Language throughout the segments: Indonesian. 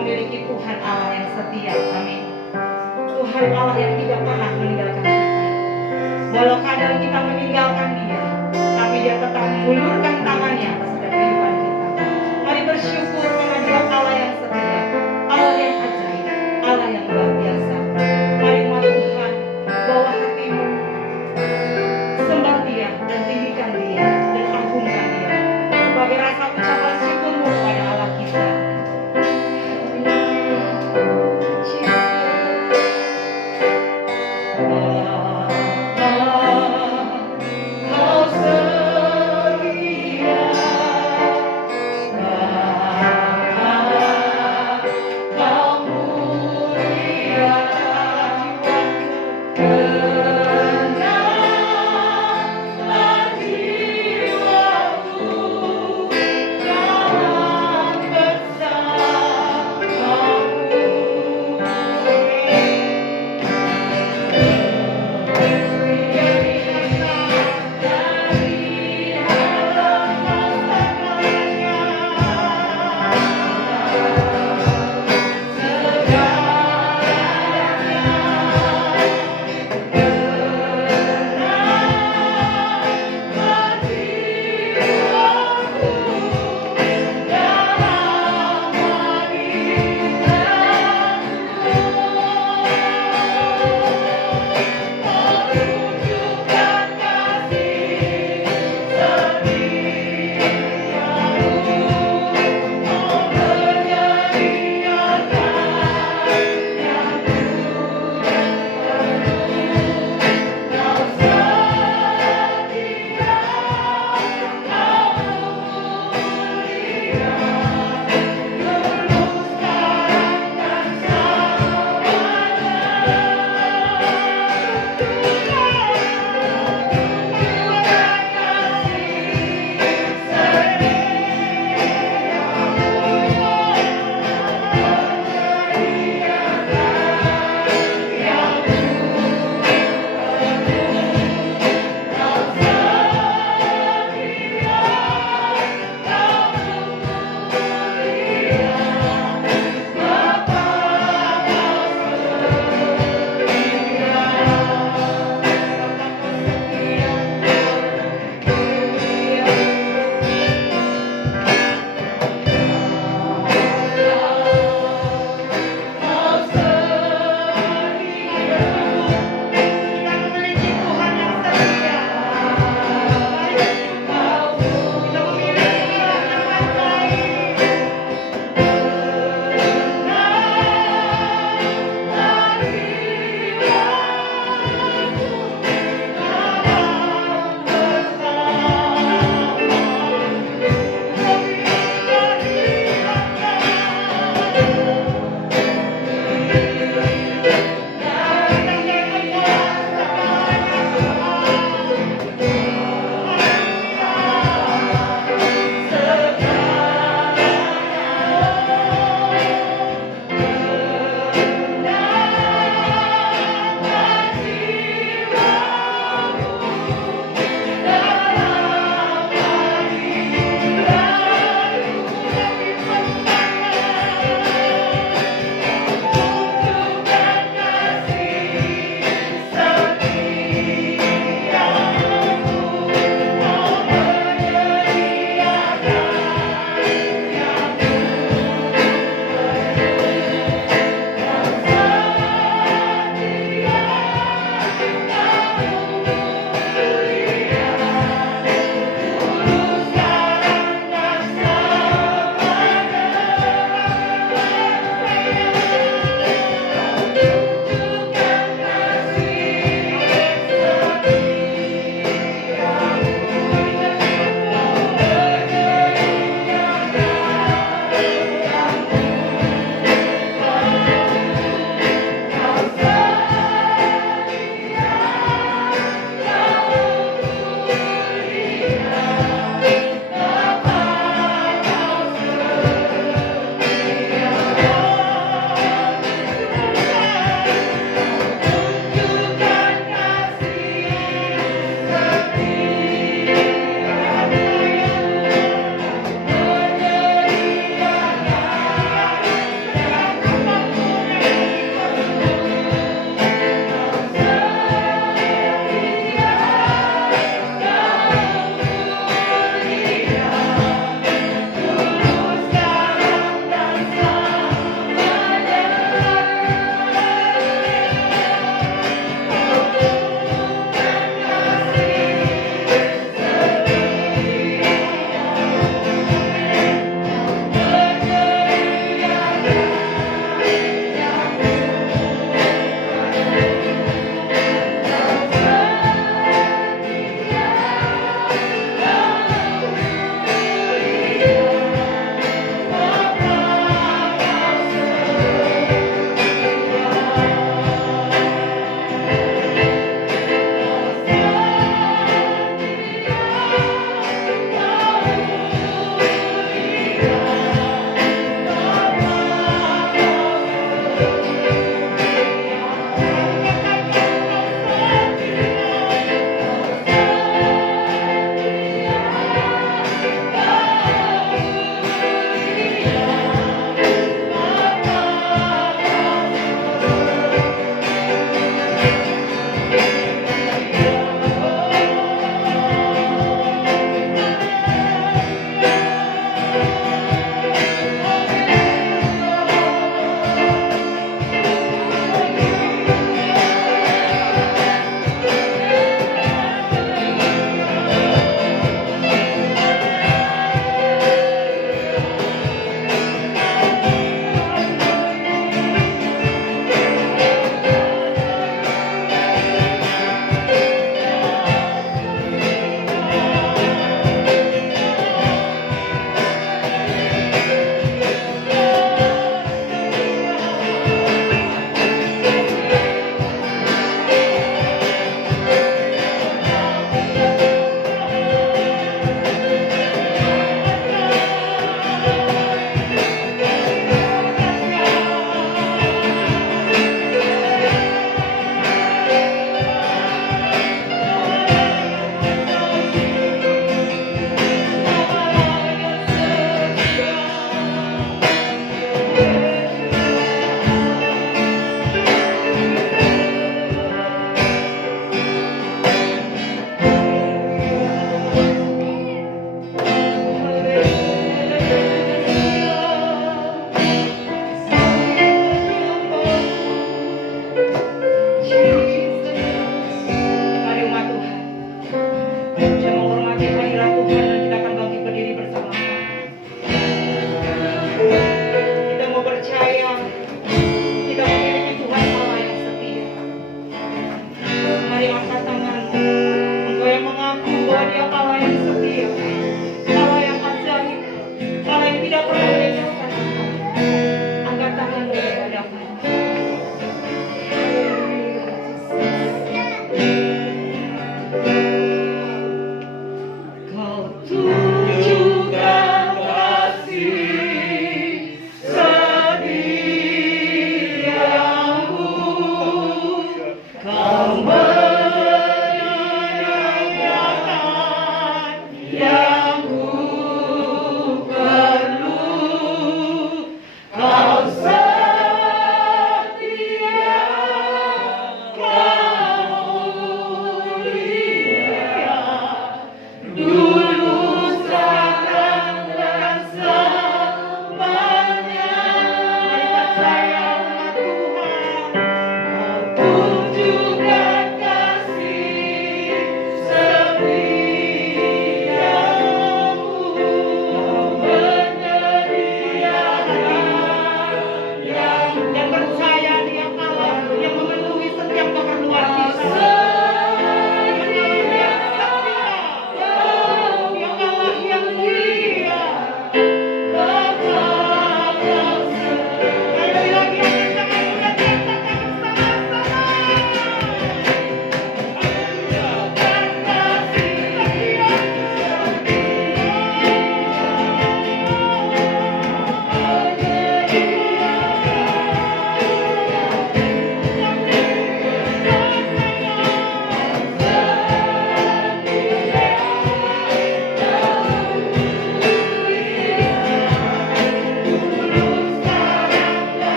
memiliki Tuhan Allah yang setia. Amin. Tuhan Allah yang tidak pernah meninggalkan kita. Walau kadang kita meninggalkan Dia, tapi Dia tetap mengulurkan tangannya atas kehidupan kita. Mari bersyukur karena Dia Allah yang setia, Allah yang ajaib, Allah yang luar biasa. Mari umat Tuhan, bawa hatimu, sembah Dia dan tinggikan Dia dan agungkan Dia sebagai rasa ucapan syukurmu kepada Allah kita. Kau setia.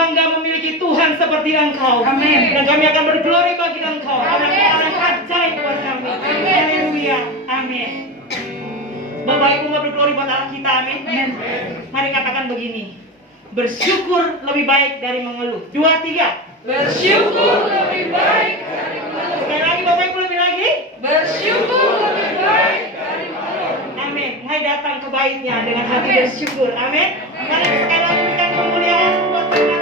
bangga memiliki Tuhan seperti Engkau. Amin. Dan kami akan berglori bagi Engkau. Karena Engkau adalah ajaib buat kami. Haleluya. Amin. Bapak Ibu mau berglori buat Allah kita. Amin. Mari katakan begini. Bersyukur lebih baik dari mengeluh. 2, 3. Bersyukur lebih baik dari mengeluh. Sekali lagi Bapak Ibu, lebih lagi. Bersyukur lebih baik dari mengeluh. Amin. Mari datang ke baitnya dengan hati bersyukur. Amin. Mari sekali lagi berikan kemuliaan buat Allah kita.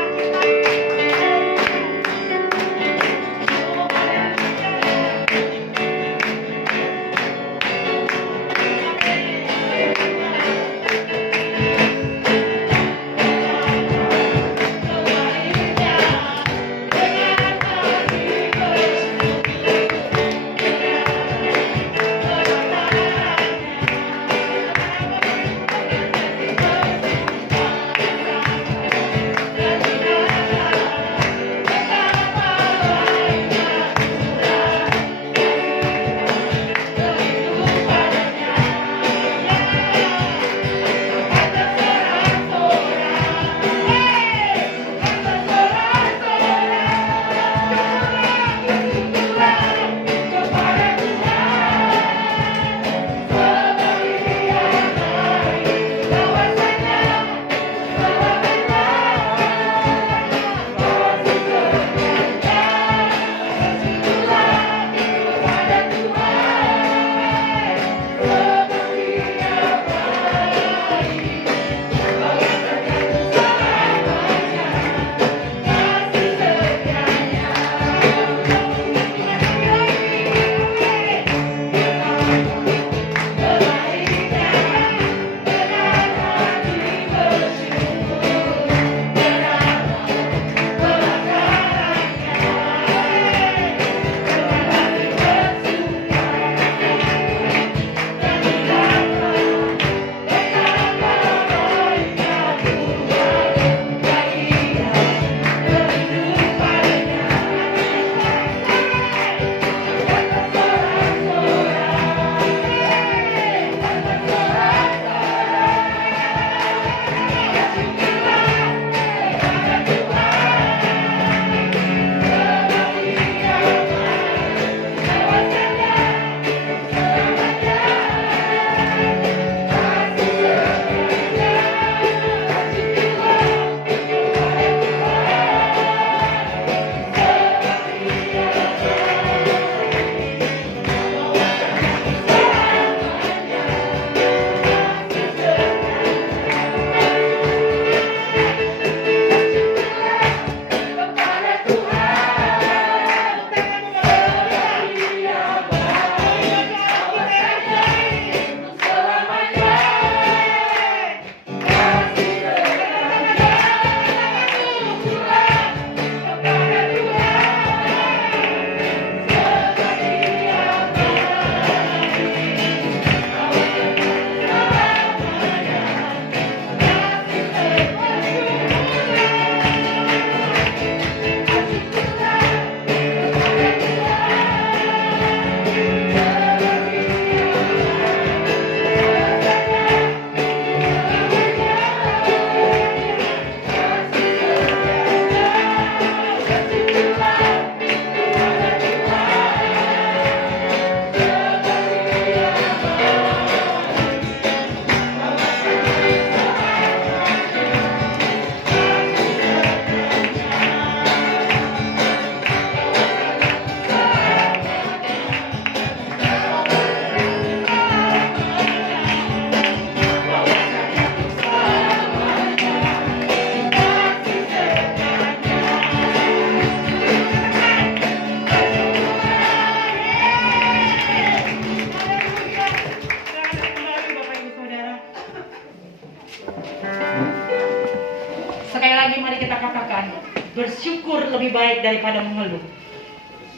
Bersyukur lebih baik daripada mengeluh.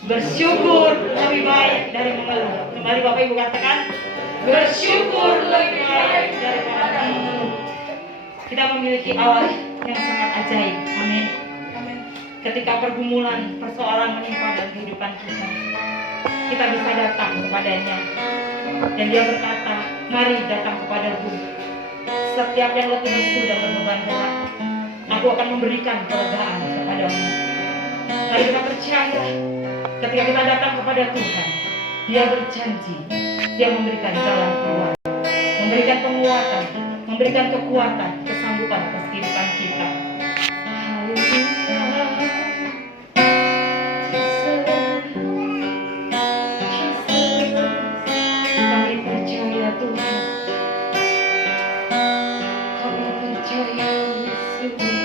Bersyukur lebih baik dari mengeluh. Kembali Bapak Ibu katakan, bersyukur lebih baik daripada mengeluh. Kita memiliki Allah yang sangat ajaib. Amin. Ketika pergumulan, persoalan menimpa dalam kehidupan kita bisa datang kepadanya. Dan dia berkata, mari datang kepadaku, setiap yang letih lesu dan berbeban berat, aku akan memberikan kelegaan kepadamu. Mari kita percaya, ketika kita datang kepada Tuhan, Dia berjanji, Dia memberikan jalan keluar, memberikan penguatan, memberikan kekuatan, kesanggupan atas kehidupan kita. Kami percaya Tuhan, kami percaya Yesus.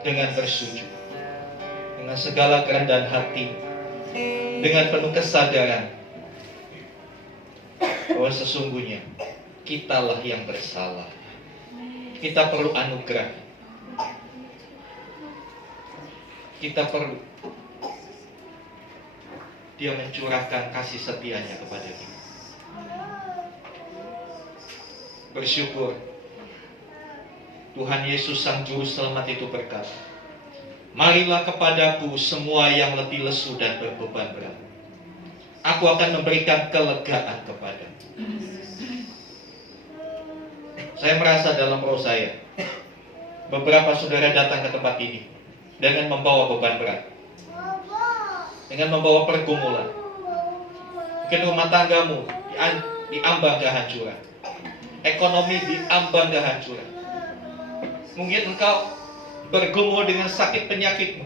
dengan bersujud, dengan segala kerendahan hati, dengan penuh kesadaran bahwa sesungguhnya kitalah yang bersalah. Kita perlu anugerah. Kita perlu Dia mencurahkan kasih setianya kepada kita. Bersyukur Tuhan Yesus Sang Juru Selamat itu berkata, marilah kepadaku semua yang letih lesu dan berbeban berat, aku akan memberikan kelegaan kepadamu. Saya merasa dalam roh saya, beberapa saudara datang ke tempat ini dengan membawa beban berat, dengan membawa pergumulan. Mungkin rumah tanggamu diambang kehancuran, ekonomi diambang kehancuran. Mungkin engkau bergumul dengan sakit penyakitmu.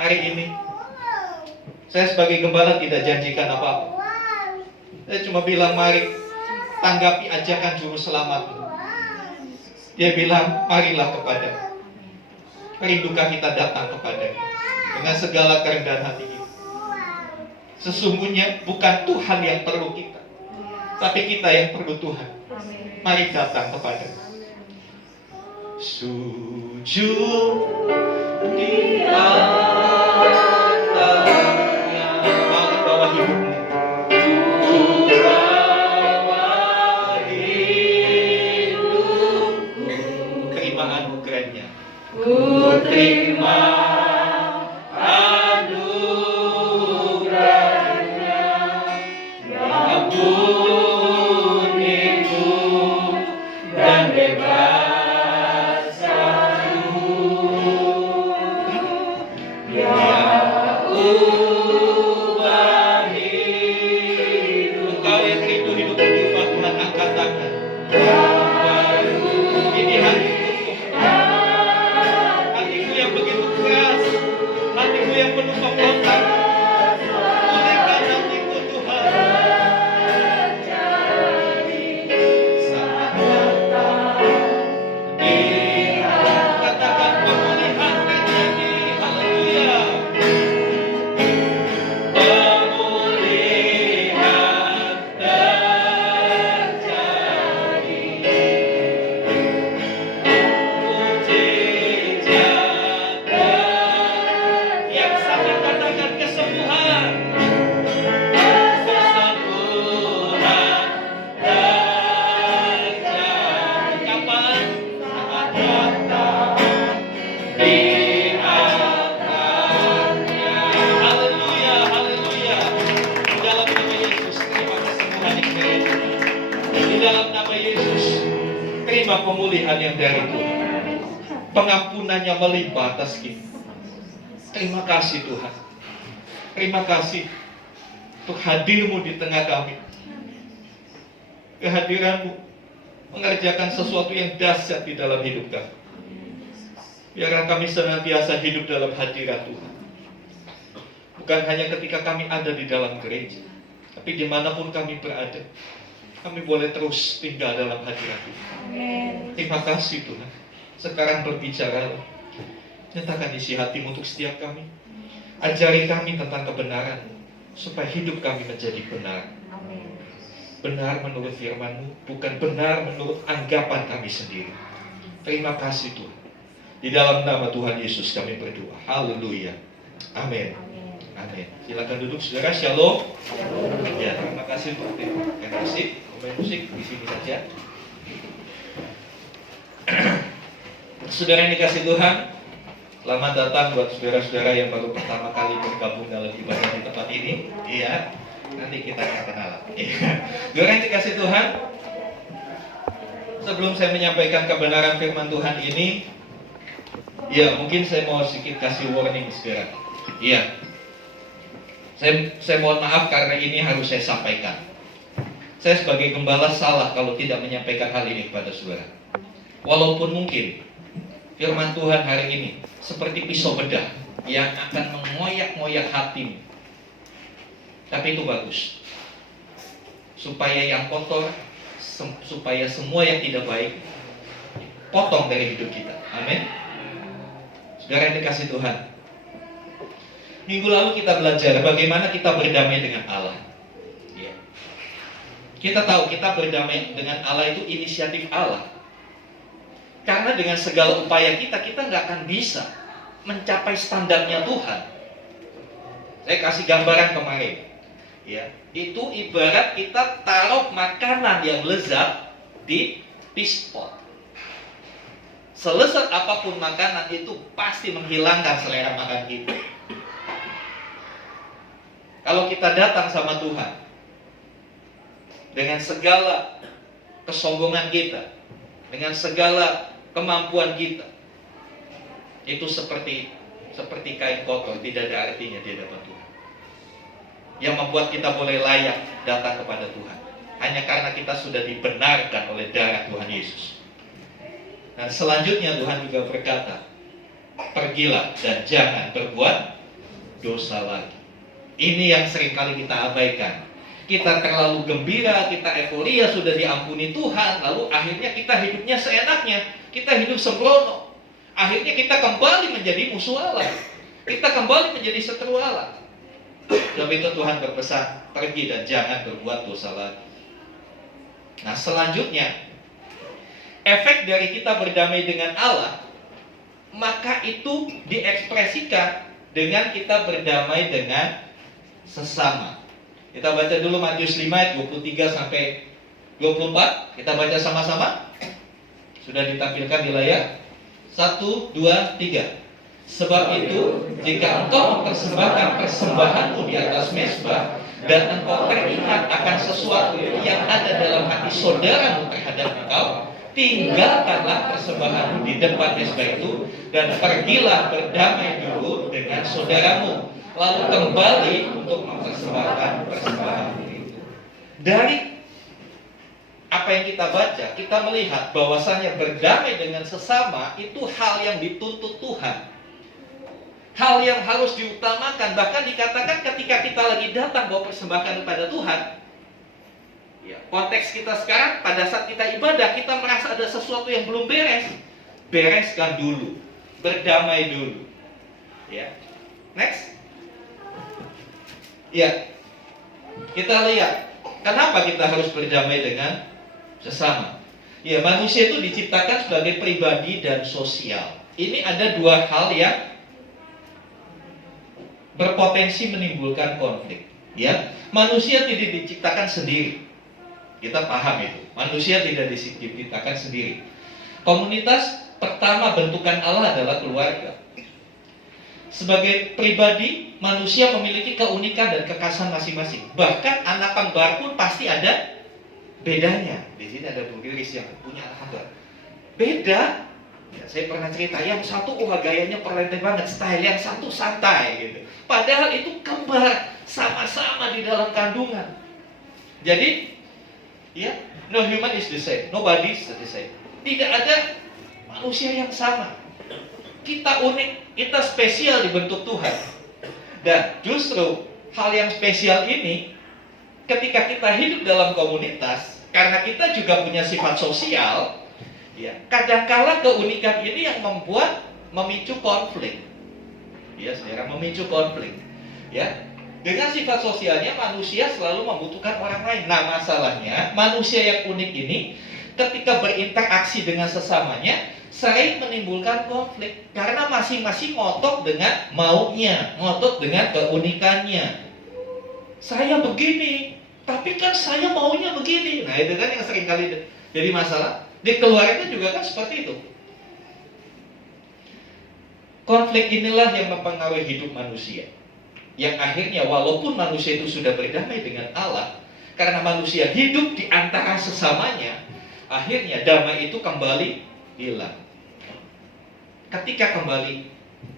Hari ini saya sebagai gembala tidak janjikan apa-apa. Saya cuma bilang, mari tanggapi ajakan Juru Selamatmu. Dia bilang, marilah kepada. Rindukan kita datang kepada dengan segala kerendahan hati kita. Sesungguhnya bukan Tuhan yang perlu kita, tapi kita yang perlu Tuhan. Mari datang kepada. Sujud di atasnya, mari bawa hidupmu. Terima anugerahnya. Ku terima anugerahnya yang ampuniku dan bebaskanku, yang ubah hidup. Engkau yang rindu hidup berubah, Tuhan angkat tangan. Ini hatiku yang begitu keras, hatiku yang penuh pemberontak. Pulihkan hatiku, Tuhan. Selamat datang di katakan pemulihan terjadi. Haleluya. Pemulihan terjadi. Mujizat yang sangat katakan kesembuhan. Kesembuhan terjadi. Kapan? Saat datang di atasnya. Haleluya, haleluya. Di dalam nama Yesus, terima kesembuhan yang dari Tuhan. Di dalam nama Yesus, terima pemulihan yang dari Tuhan. Pengampunannya melimpah atas kita. Terima kasih Tuhan. Terima kasih untuk hadirmu di tengah kami. Kehadiranmu mengerjakan sesuatu yang dahsyat di dalam hidup kami. Biarlah kami senantiasa hidup dalam hadirat Tuhan. Bukan hanya ketika kami ada di dalam gereja, tapi dimanapun kami berada, kami boleh terus tinggal dalam hadirat Tuhan. Terima kasih Tuhan. Sekarang berbicaralah. Nyatakan isi hatimu untuk setiap kami. Ajari kami tentang kebenaran, supaya hidup kami menjadi benar. Benar menurut firman-Mu, bukan benar menurut anggapan kami sendiri. Terima kasih Tuhan. Di dalam nama Tuhan Yesus kami berdoa. Haleluya. Amin. Amin. Silakan duduk saudara. Shalom. Ya, terima kasih untuk terima kasih. Pemain musik di sini saja. Saudara yang dikasih Tuhan, selamat datang buat saudara-saudara yang baru pertama kali bergabung dalam ibadah di tempat ini. Iya, nanti kita akan kenalan. Saudara yang dikasih Tuhan, sebelum saya menyampaikan kebenaran firman Tuhan ini, ya mungkin saya mau sedikit kasih warning saudara. Iya, saya mohon maaf karena ini harus saya sampaikan. Saya sebagai gembala salah kalau tidak menyampaikan hal ini kepada saudara. Walaupun mungkin firman Tuhan hari ini seperti pisau bedah yang akan mengoyak-ngoyak hatimu. Tapi itu bagus. Supaya yang kotor, supaya semua yang tidak baik potong dari hidup kita. Amin. Saudara yang dikasih Tuhan, minggu lalu kita belajar bagaimana kita berdamai dengan Allah. Ya. Kita tahu kita berdamai dengan Allah itu inisiatif Allah. Karena dengan segala upaya kita nggak akan bisa mencapai standarnya Tuhan. Saya kasih gambaran kemarin. Ya, itu ibarat kita taruh makanan yang lezat di pispot. Selezat apapun makanan itu pasti menghilangkan selera makan kita. Kalau kita datang sama Tuhan dengan segala kesombongan kita, dengan segala kemampuan kita, itu seperti kain kotor, tidak ada artinya di hadapan Tuhan. Yang membuat kita boleh layak datang kepada Tuhan hanya karena kita sudah dibenarkan oleh darah Tuhan Yesus. Dan selanjutnya Tuhan juga berkata, pergilah dan jangan berbuat dosa lagi. Ini yang seringkali kita abaikan. Kita terlalu gembira, kita euforia sudah diampuni Tuhan, lalu akhirnya kita hidupnya seenaknya, kita hidup sembrono. Akhirnya kita kembali menjadi musuh Allah, kita kembali menjadi seteru Allah. Sebab itu Tuhan berpesan, pergi dan jangan berbuat dosa lagi. Nah, selanjutnya, efek dari kita berdamai dengan Allah, maka itu diekspresikan dengan kita berdamai dengan sesama. Kita baca dulu Matius 5 ayat 23 sampai 24. Kita baca sama-sama. Sudah ditampilkan di layar. 1, 2, 3. Sebab itu, jika engkau mempersembahkan persembahanmu di atas mezbah, dan engkau teringat akan sesuatu yang ada dalam hati saudaramu terhadap engkau, tinggalkanlah persembahanmu di depan mezbah itu, dan pergilah berdamai dulu dengan saudaramu, lalu kembali untuk mempersembahkan persembahanmu itu. Dari apa yang kita baca, kita melihat bahwasannya berdamai dengan sesama itu hal yang dituntut Tuhan, hal yang harus diutamakan. Bahkan dikatakan ketika kita lagi datang bawa persembahan kepada Tuhan, ya, konteks kita sekarang pada saat kita ibadah, kita merasa ada sesuatu yang belum beres, bereskan dulu, berdamai dulu. Ya, next. Ya, kita lihat kenapa kita harus berdamai dengan sesama. Ya, manusia itu diciptakan sebagai pribadi dan sosial. Ini ada dua hal yang berpotensi menimbulkan konflik. Ya, manusia tidak diciptakan sendiri. Kita paham itu. Manusia tidak diciptakan sendiri. Komunitas pertama bentukan Allah adalah keluarga. Sebagai pribadi, manusia memiliki keunikan dan kekhasan masing-masing. Bahkan anak kembar pun pasti ada bedanya. Di sini ada Bu Riris yang punya anak beda. Ya, saya pernah cerita, yang satu gayanya perlente banget, style, yang satu santai gitu. Padahal itu kembar, sama-sama di dalam kandungan. Jadi, ya, no human is the same, nobody is the same. Tidak ada manusia yang sama. Kita unik, kita spesial dibentuk Tuhan. Dan justru hal yang spesial ini, ketika kita hidup dalam komunitas, karena kita juga punya sifat sosial, ya, kadangkala keunikan ini yang memicu konflik. Ya, saudara, memicu konflik. Ya, dengan sifat sosialnya manusia selalu membutuhkan orang lain. Nah, masalahnya manusia yang unik ini ketika berinteraksi dengan sesamanya sering menimbulkan konflik karena masing-masing ngotot dengan maunya, ngotot dengan keunikannya. Saya begini, tapi kan saya maunya begini. Nah, itu kan yang sering kali jadi masalah. Di keluarga juga kan seperti itu. Konflik inilah yang mempengaruhi hidup manusia. Yang akhirnya walaupun manusia itu sudah berdamai dengan Allah, karena manusia hidup di antara sesamanya, akhirnya damai itu kembali hilang. Ketika kembali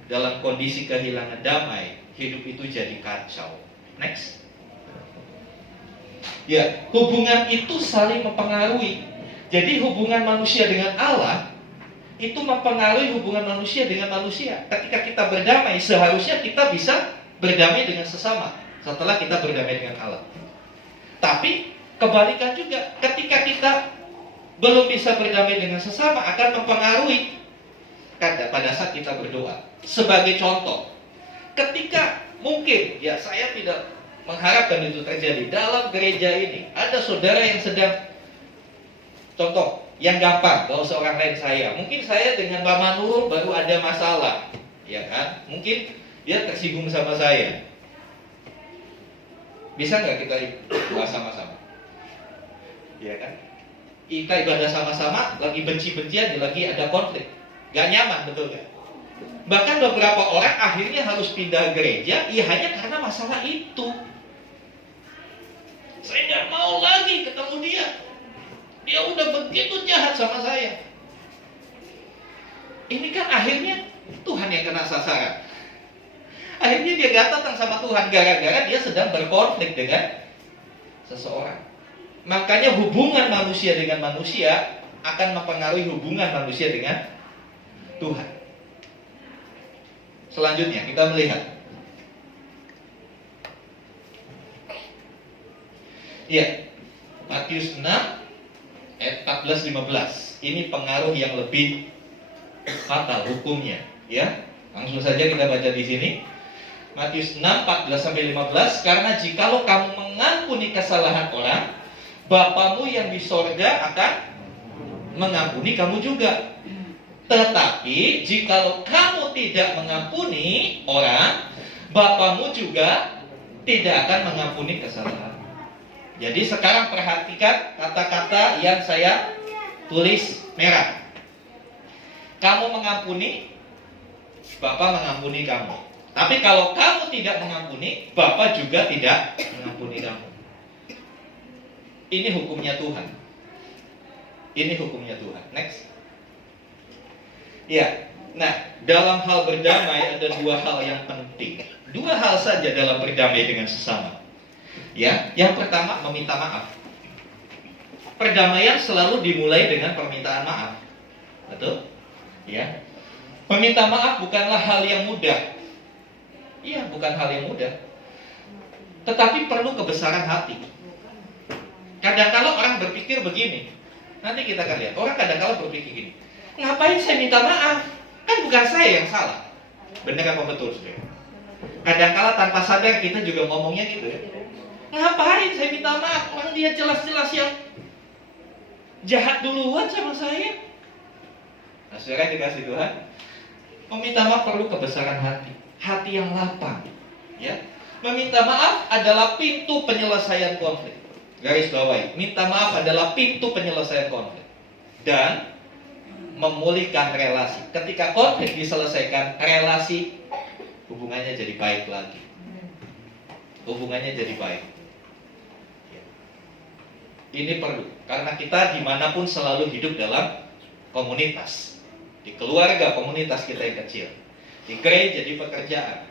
dalam kondisi kehilangan damai, hidup itu jadi kacau. Next. Ya, hubungan itu saling mempengaruhi. Jadi hubungan manusia dengan Allah itu mempengaruhi hubungan manusia dengan manusia. Ketika kita berdamai, seharusnya kita bisa berdamai dengan sesama setelah kita berdamai dengan Allah. Tapi kebalikan juga, ketika kita belum bisa berdamai dengan sesama, akan mempengaruhi pada saat kita berdoa. Sebagai contoh, ketika mungkin, ya saya tidak mengharapkan itu terjadi, dalam gereja ini ada saudara yang sedang, contoh yang gampang, kalau seorang lain saya, mungkin saya dengan Mama Nurul baru ada masalah, ya kan? Mungkin dia tersinggung sama saya. Bisa nggak kita ibadah sama-sama? Ya kan? Kita ibadah sama-sama, lagi benci-bencian, lagi ada konflik, gak nyaman, betul nggak? Bahkan beberapa orang akhirnya harus pindah gereja, ya hanya karena masalah itu. Saya nggak mau lagi ketemu dia. Dia udah begitu jahat sama saya. Ini kan akhirnya Tuhan yang kena sasaran. Akhirnya dia gak datang sama Tuhan gara-gara dia sedang berkonflik dengan seseorang. Makanya hubungan manusia dengan manusia akan mempengaruhi hubungan manusia dengan Tuhan. Selanjutnya kita melihat, ya, Matius 6 ayat 14-15. Ini pengaruh yang lebih fatal hukumnya, ya. Langsung saja kita baca di sini. Matius 6 14-15. Karena jikalau kamu mengampuni kesalahan orang, Bapamu yang di sorga akan mengampuni kamu juga. Tetapi jikalau kamu tidak mengampuni orang, Bapamu juga tidak akan mengampuni kesalahan. Jadi sekarang perhatikan kata-kata yang saya tulis merah. Kamu mengampuni, Bapa mengampuni kamu. Tapi kalau kamu tidak mengampuni, Bapa juga tidak mengampuni kamu. Ini hukumnya Tuhan. Ini hukumnya Tuhan. Next. Ya, nah dalam hal berdamai ada dua hal yang penting. Dua hal saja dalam berdamai dengan sesama. Ya, yang pertama meminta maaf. Perdamaian selalu dimulai dengan permintaan maaf. Betul? Ya. Meminta maaf bukanlah hal yang mudah. Iya, bukan hal yang mudah. Tetapi perlu kebesaran hati. Kadang-kala orang berpikir begini. Nanti kita akan lihat. Orang kadang-kala berpikir gini. Ngapain saya minta maaf? Kan bukan saya yang salah. Benar apa betul, saudara? Kadang-kala tanpa sadar kita juga ngomongnya gitu ya. Ngapain saya minta maaf? Orang dia jelas-jelas yang jahat duluan sama saya. Nah, saudara dikasih Tuhan, meminta maaf perlu kebesaran hati. Hati yang lapang. Ya. Meminta maaf adalah pintu penyelesaian konflik. Garis bawahi, minta maaf adalah pintu penyelesaian konflik. Dan memulihkan relasi. Ketika konflik diselesaikan, relasi hubungannya jadi baik lagi. Hubungannya jadi baik. Ini perlu, karena kita dimanapun selalu hidup dalam komunitas. Di keluarga, komunitas kita yang kecil. Di gereja, di pekerjaan.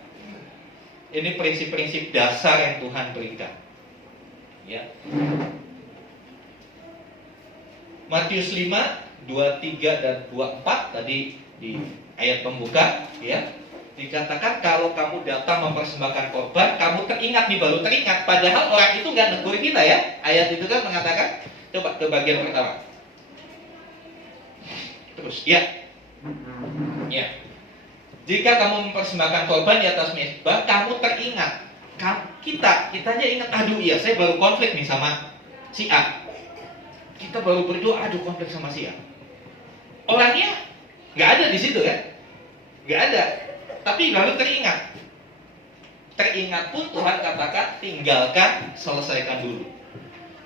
Ini prinsip-prinsip dasar yang Tuhan berikan. Ya. Matius 5 23 dan 24 tadi di ayat pembuka, ya, dikatakan kalau kamu datang mempersembahkan korban, kamu teringat, nih baru teringat, padahal orang itu nggak negur kita ya. Ayat itu kan mengatakan, coba ke bagian pertama. Terus, ya. Jika kamu mempersembahkan korban di atas mezbah, kamu teringat. Kitanya ingat, aduh iya, saya baru konflik nih sama si A. Kita baru berdoa, aduh konflik sama si A. Orangnya nggak ada di situ ya, nggak ada. Tapi lalu teringat. Teringat pun Tuhan katakan tinggalkan, selesaikan dulu.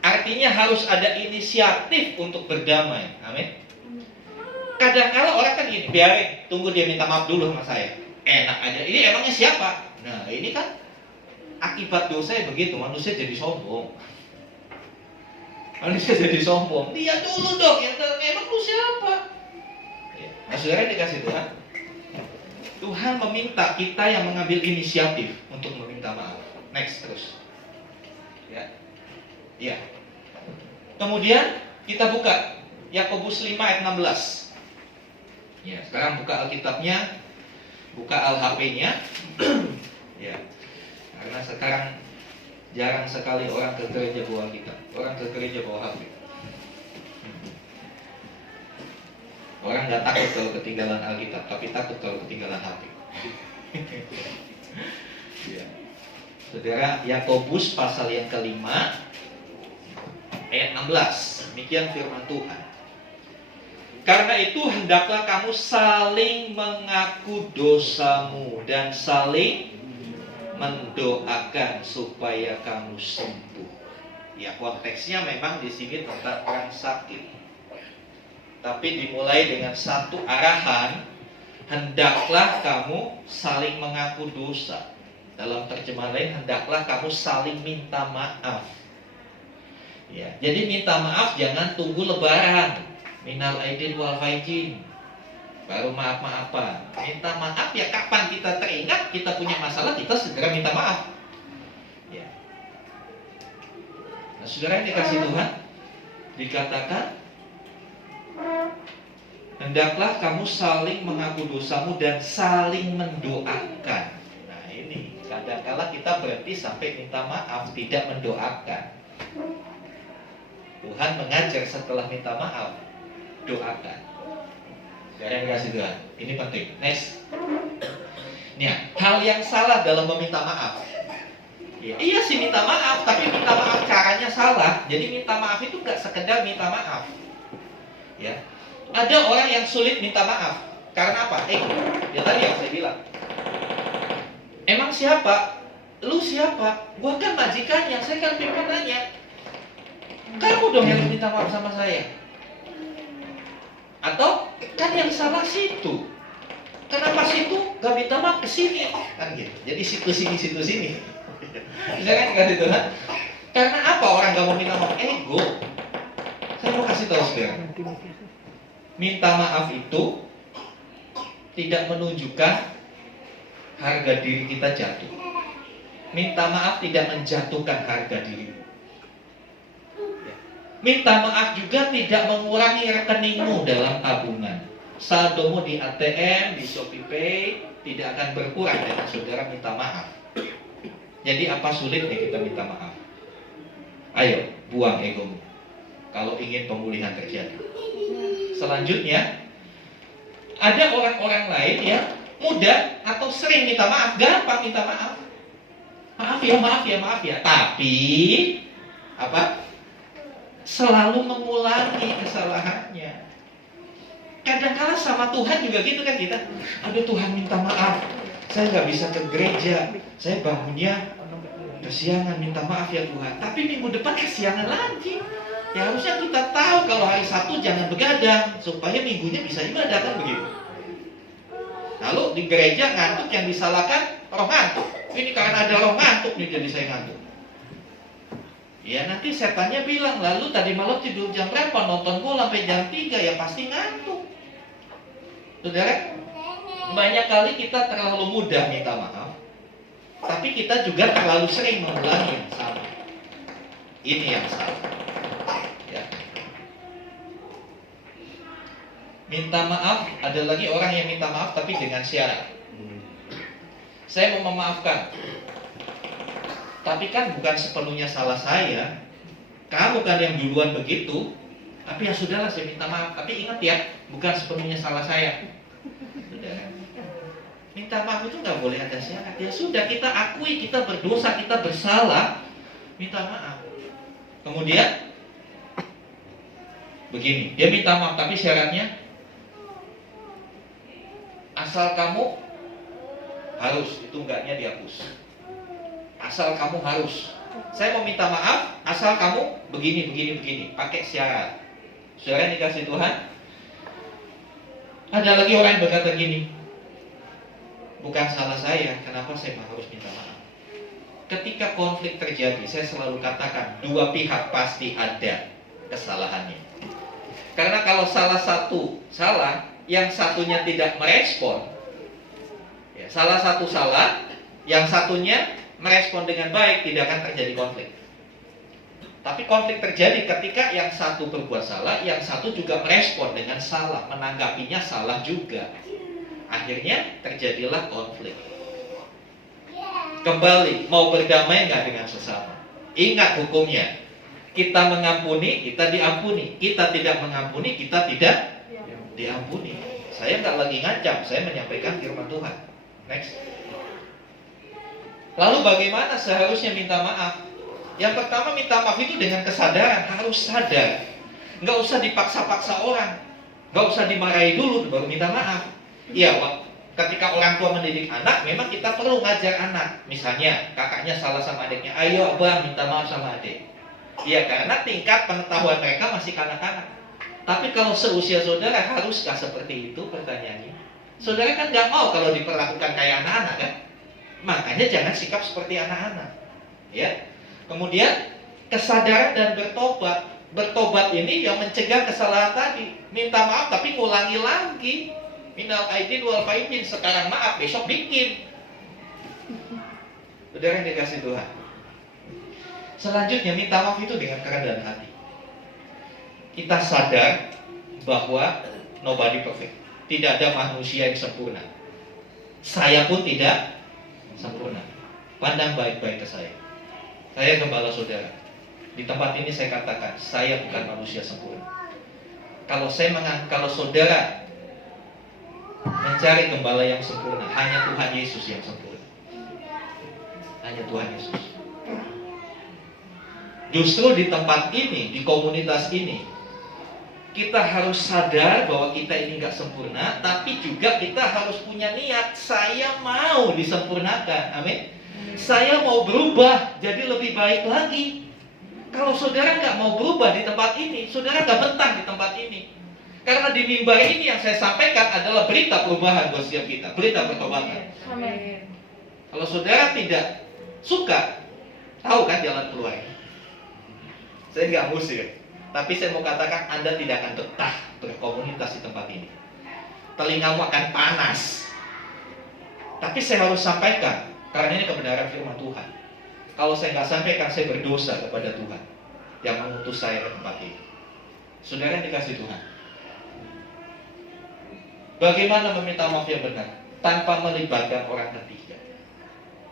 Artinya harus ada inisiatif untuk berdamai. Amin. Kadang-kala orang kan gini, biarin, tunggu dia minta maaf dulu sama saya. Enak aja. Ini emangnya siapa? Nah ini kan akibat dosa begitu, manusia jadi sombong. Manusia jadi sombong. Dia dulu dong yang emang lu siapa? Nah, saudara dikasih Tuhan. Tuhan meminta kita yang mengambil inisiatif untuk meminta maaf. Next terus. Ya. Kemudian kita buka Yakobus 5 ayat 16. Ya, sekarang buka Alkitabnya, buka Al-HP-nya. Ya. Karena sekarang jarang sekali orang ke gereja bawa Alkitab. Orang ke gereja bawa HP. Orang nggak takut kalau ketinggalan Alkitab, tapi takut kalau ketinggalan HP. Ya. Saudara, Yakobus pasal yang kelima ayat 16. Demikian firman Tuhan. Karena itu hendaklah kamu saling mengaku dosamu dan saling mendoakan supaya kamu sembuh. Ya, konteksnya memang di sini tentang orang sakit. Tapi dimulai dengan satu arahan, hendaklah kamu saling mengaku dosa. Dalam terjemahan lain, hendaklah kamu saling minta maaf. Ya, jadi minta maaf jangan tunggu lebaran. Minal aidin wal faizin. Baru maaf-maafan. Minta maaf ya kapan kita teringat kita punya masalah, kita segera minta maaf. Ya. Nah, saudara yang dikasih Tuhan, dikatakan hendaklah kamu saling mengaku dosamu dan saling mendoakan. Nah ini, kadang-kala kita berhenti sampai minta maaf, tidak mendoakan. Tuhan mengajar setelah minta maaf, doakan. Saudara yang dikasih Tuhan, ini penting. Next. Nah, hal yang salah dalam meminta maaf. Ya, iya sih minta maaf, tapi minta maaf caranya salah. Jadi minta maaf itu gak sekedar minta maaf. Ya, ada orang yang sulit minta maaf. Karena apa? Ya tadi yang saya bilang. Emang siapa? Lu siapa? Gua kan majikannya, saya kan pimpinannya. Kamu dong yang minta maaf sama saya. Atau kan yang salah situ. Kenapa situ gak minta maaf ke sini? Kan gitu. Jadi situ sini. Jangan kasih Tuhan. Karena apa orang gak mau minta maaf? Ego. Saya mau kasih tahu saudara. Minta maaf itu tidak menunjukkan harga diri kita jatuh. Minta maaf tidak menjatuhkan harga diri. Minta maaf juga tidak mengurangi rekeningmu dalam tabungan. Saldomu di ATM, di ShopeePay tidak akan berkurang dengan saudara minta maaf. Jadi apa sulitnya kita minta maaf? Ayo, buang egomu kalau ingin pemulihan terjadi. Selanjutnya, ada orang-orang lain yang mudah atau sering minta maaf, gampang minta maaf. Maaf ya. Tapi apa? Selalu mengulangi kesalahannya. Kadang-kala sama Tuhan juga gitu kan kita. Aduh Tuhan minta maaf, saya nggak bisa ke gereja, saya bangunnya kesiangan, minta maaf ya Tuhan. Tapi minggu depan kesiangan lagi. Ya harusnya kita tahu kalau hari Sabtu jangan begadang supaya minggunya bisa ibadah kan begitu. Lalu di gereja ngantuk yang disalahkan roh ngantuk. Ini karena ada roh ngantuk nih jadi saya ngantuk. Ya nanti setannya bilang, lalu tadi malam tidur jam berapa, nonton bola sampai jam 3, ya pasti ngantuk. Saudara, banyak kali kita terlalu mudah minta maaf, tapi kita juga terlalu sering mengulangi yang sama. Ini yang salah. Ya. Minta maaf, ada lagi orang yang minta maaf tapi dengan syarat. Saya mau memaafkan, tapi kan bukan sepenuhnya salah saya. Kamu kan yang duluan begitu. Tapi ya sudahlah saya minta maaf. Tapi ingat ya, bukan sepenuhnya salah saya. Sudah. Minta maaf itu nggak boleh ada syarat. Ya sudah, kita akui kita berdosa, kita bersalah, minta maaf. Kemudian begini, dia minta maaf tapi syaratnya asal kamu harus, itu enggaknya dihapus. Asal kamu harus. Saya mau minta maaf, asal kamu begini, pakai syarat. Saudara yang dikasih Tuhan, ada lagi orang yang berkata gini, bukan salah saya, kenapa saya harus minta maaf? Ketika konflik terjadi, saya selalu katakan, dua pihak pasti ada kesalahannya. Karena kalau salah satu salah, yang satunya tidak merespon, ya, salah satu salah, yang satunya merespon dengan baik, tidak akan terjadi konflik. Tapi konflik terjadi ketika yang satu berbuat salah, yang satu juga merespon dengan salah, menanggapinya salah juga. Akhirnya terjadilah konflik. Kembali, mau berdamai nggak dengan sesama? Ingat hukumnya. Kita mengampuni, kita diampuni. Kita tidak mengampuni, kita tidak diampuni. Saya nggak lagi ngancam, saya menyampaikan firman Tuhan. Next. Lalu bagaimana seharusnya minta maaf? Yang pertama, minta maaf itu dengan kesadaran, harus sadar. Nggak usah dipaksa-paksa orang, nggak usah dimarahi dulu baru minta maaf. Iya, ketika orang tua mendidik anak, memang kita perlu ngajar anak. Misalnya, kakaknya salah sama adiknya, ayo abang minta maaf sama adik. Iya, karena tingkat pengetahuan mereka masih kanak-kanak. Tapi kalau seusia saudara, haruskah seperti itu pertanyaannya? Saudara kan nggak mau kalau diperlakukan kayak anak-anak kan? Makanya jangan sikap seperti anak-anak. Ya. Kemudian kesadaran dan bertobat. Bertobat ini yang mencegah kesalahan tadi. Minta maaf tapi ngulangi lagi. Minal aidin wal faizin, sekarang maaf, besok bikin. Saudara yang dikasih Tuhan. Selanjutnya minta maaf itu dengan kerendahan hati. Kita sadar bahwa nobody perfect. Tidak ada manusia yang sempurna. Saya pun tidak sempurna. Pandang baik-baik ke saya. Saya gembala saudara. Di tempat ini saya katakan, saya bukan manusia sempurna. Kalau saudara mencari gembala yang sempurna, hanya Tuhan Yesus yang sempurna. Hanya Tuhan Yesus. Justru di tempat ini, di komunitas ini, kita harus sadar bahwa kita ini gak sempurna, tapi juga kita harus punya niat, saya mau disempurnakan. Amin. Saya mau berubah jadi lebih baik lagi. Kalau saudara nggak mau berubah di tempat ini, saudara nggak betah di tempat ini. Karena di mimbar ini yang saya sampaikan adalah berita perubahan buat setiap kita, berita pertobatan. Amin. Kalau saudara tidak suka, tahu kan jalan keluarnya. Saya nggak musir, tapi saya mau katakan Anda tidak akan betah berkomunitas di tempat ini. Telingamu akan panas. Tapi saya harus sampaikan, karena ini kebenaran firman Tuhan. Kalau saya nggak sampaikan, saya berdosa kepada Tuhan yang mengutus saya ke tempat ini. Saudara yang dikasih Tuhan, bagaimana meminta maaf yang benar? Tanpa melibatkan orang ketiga.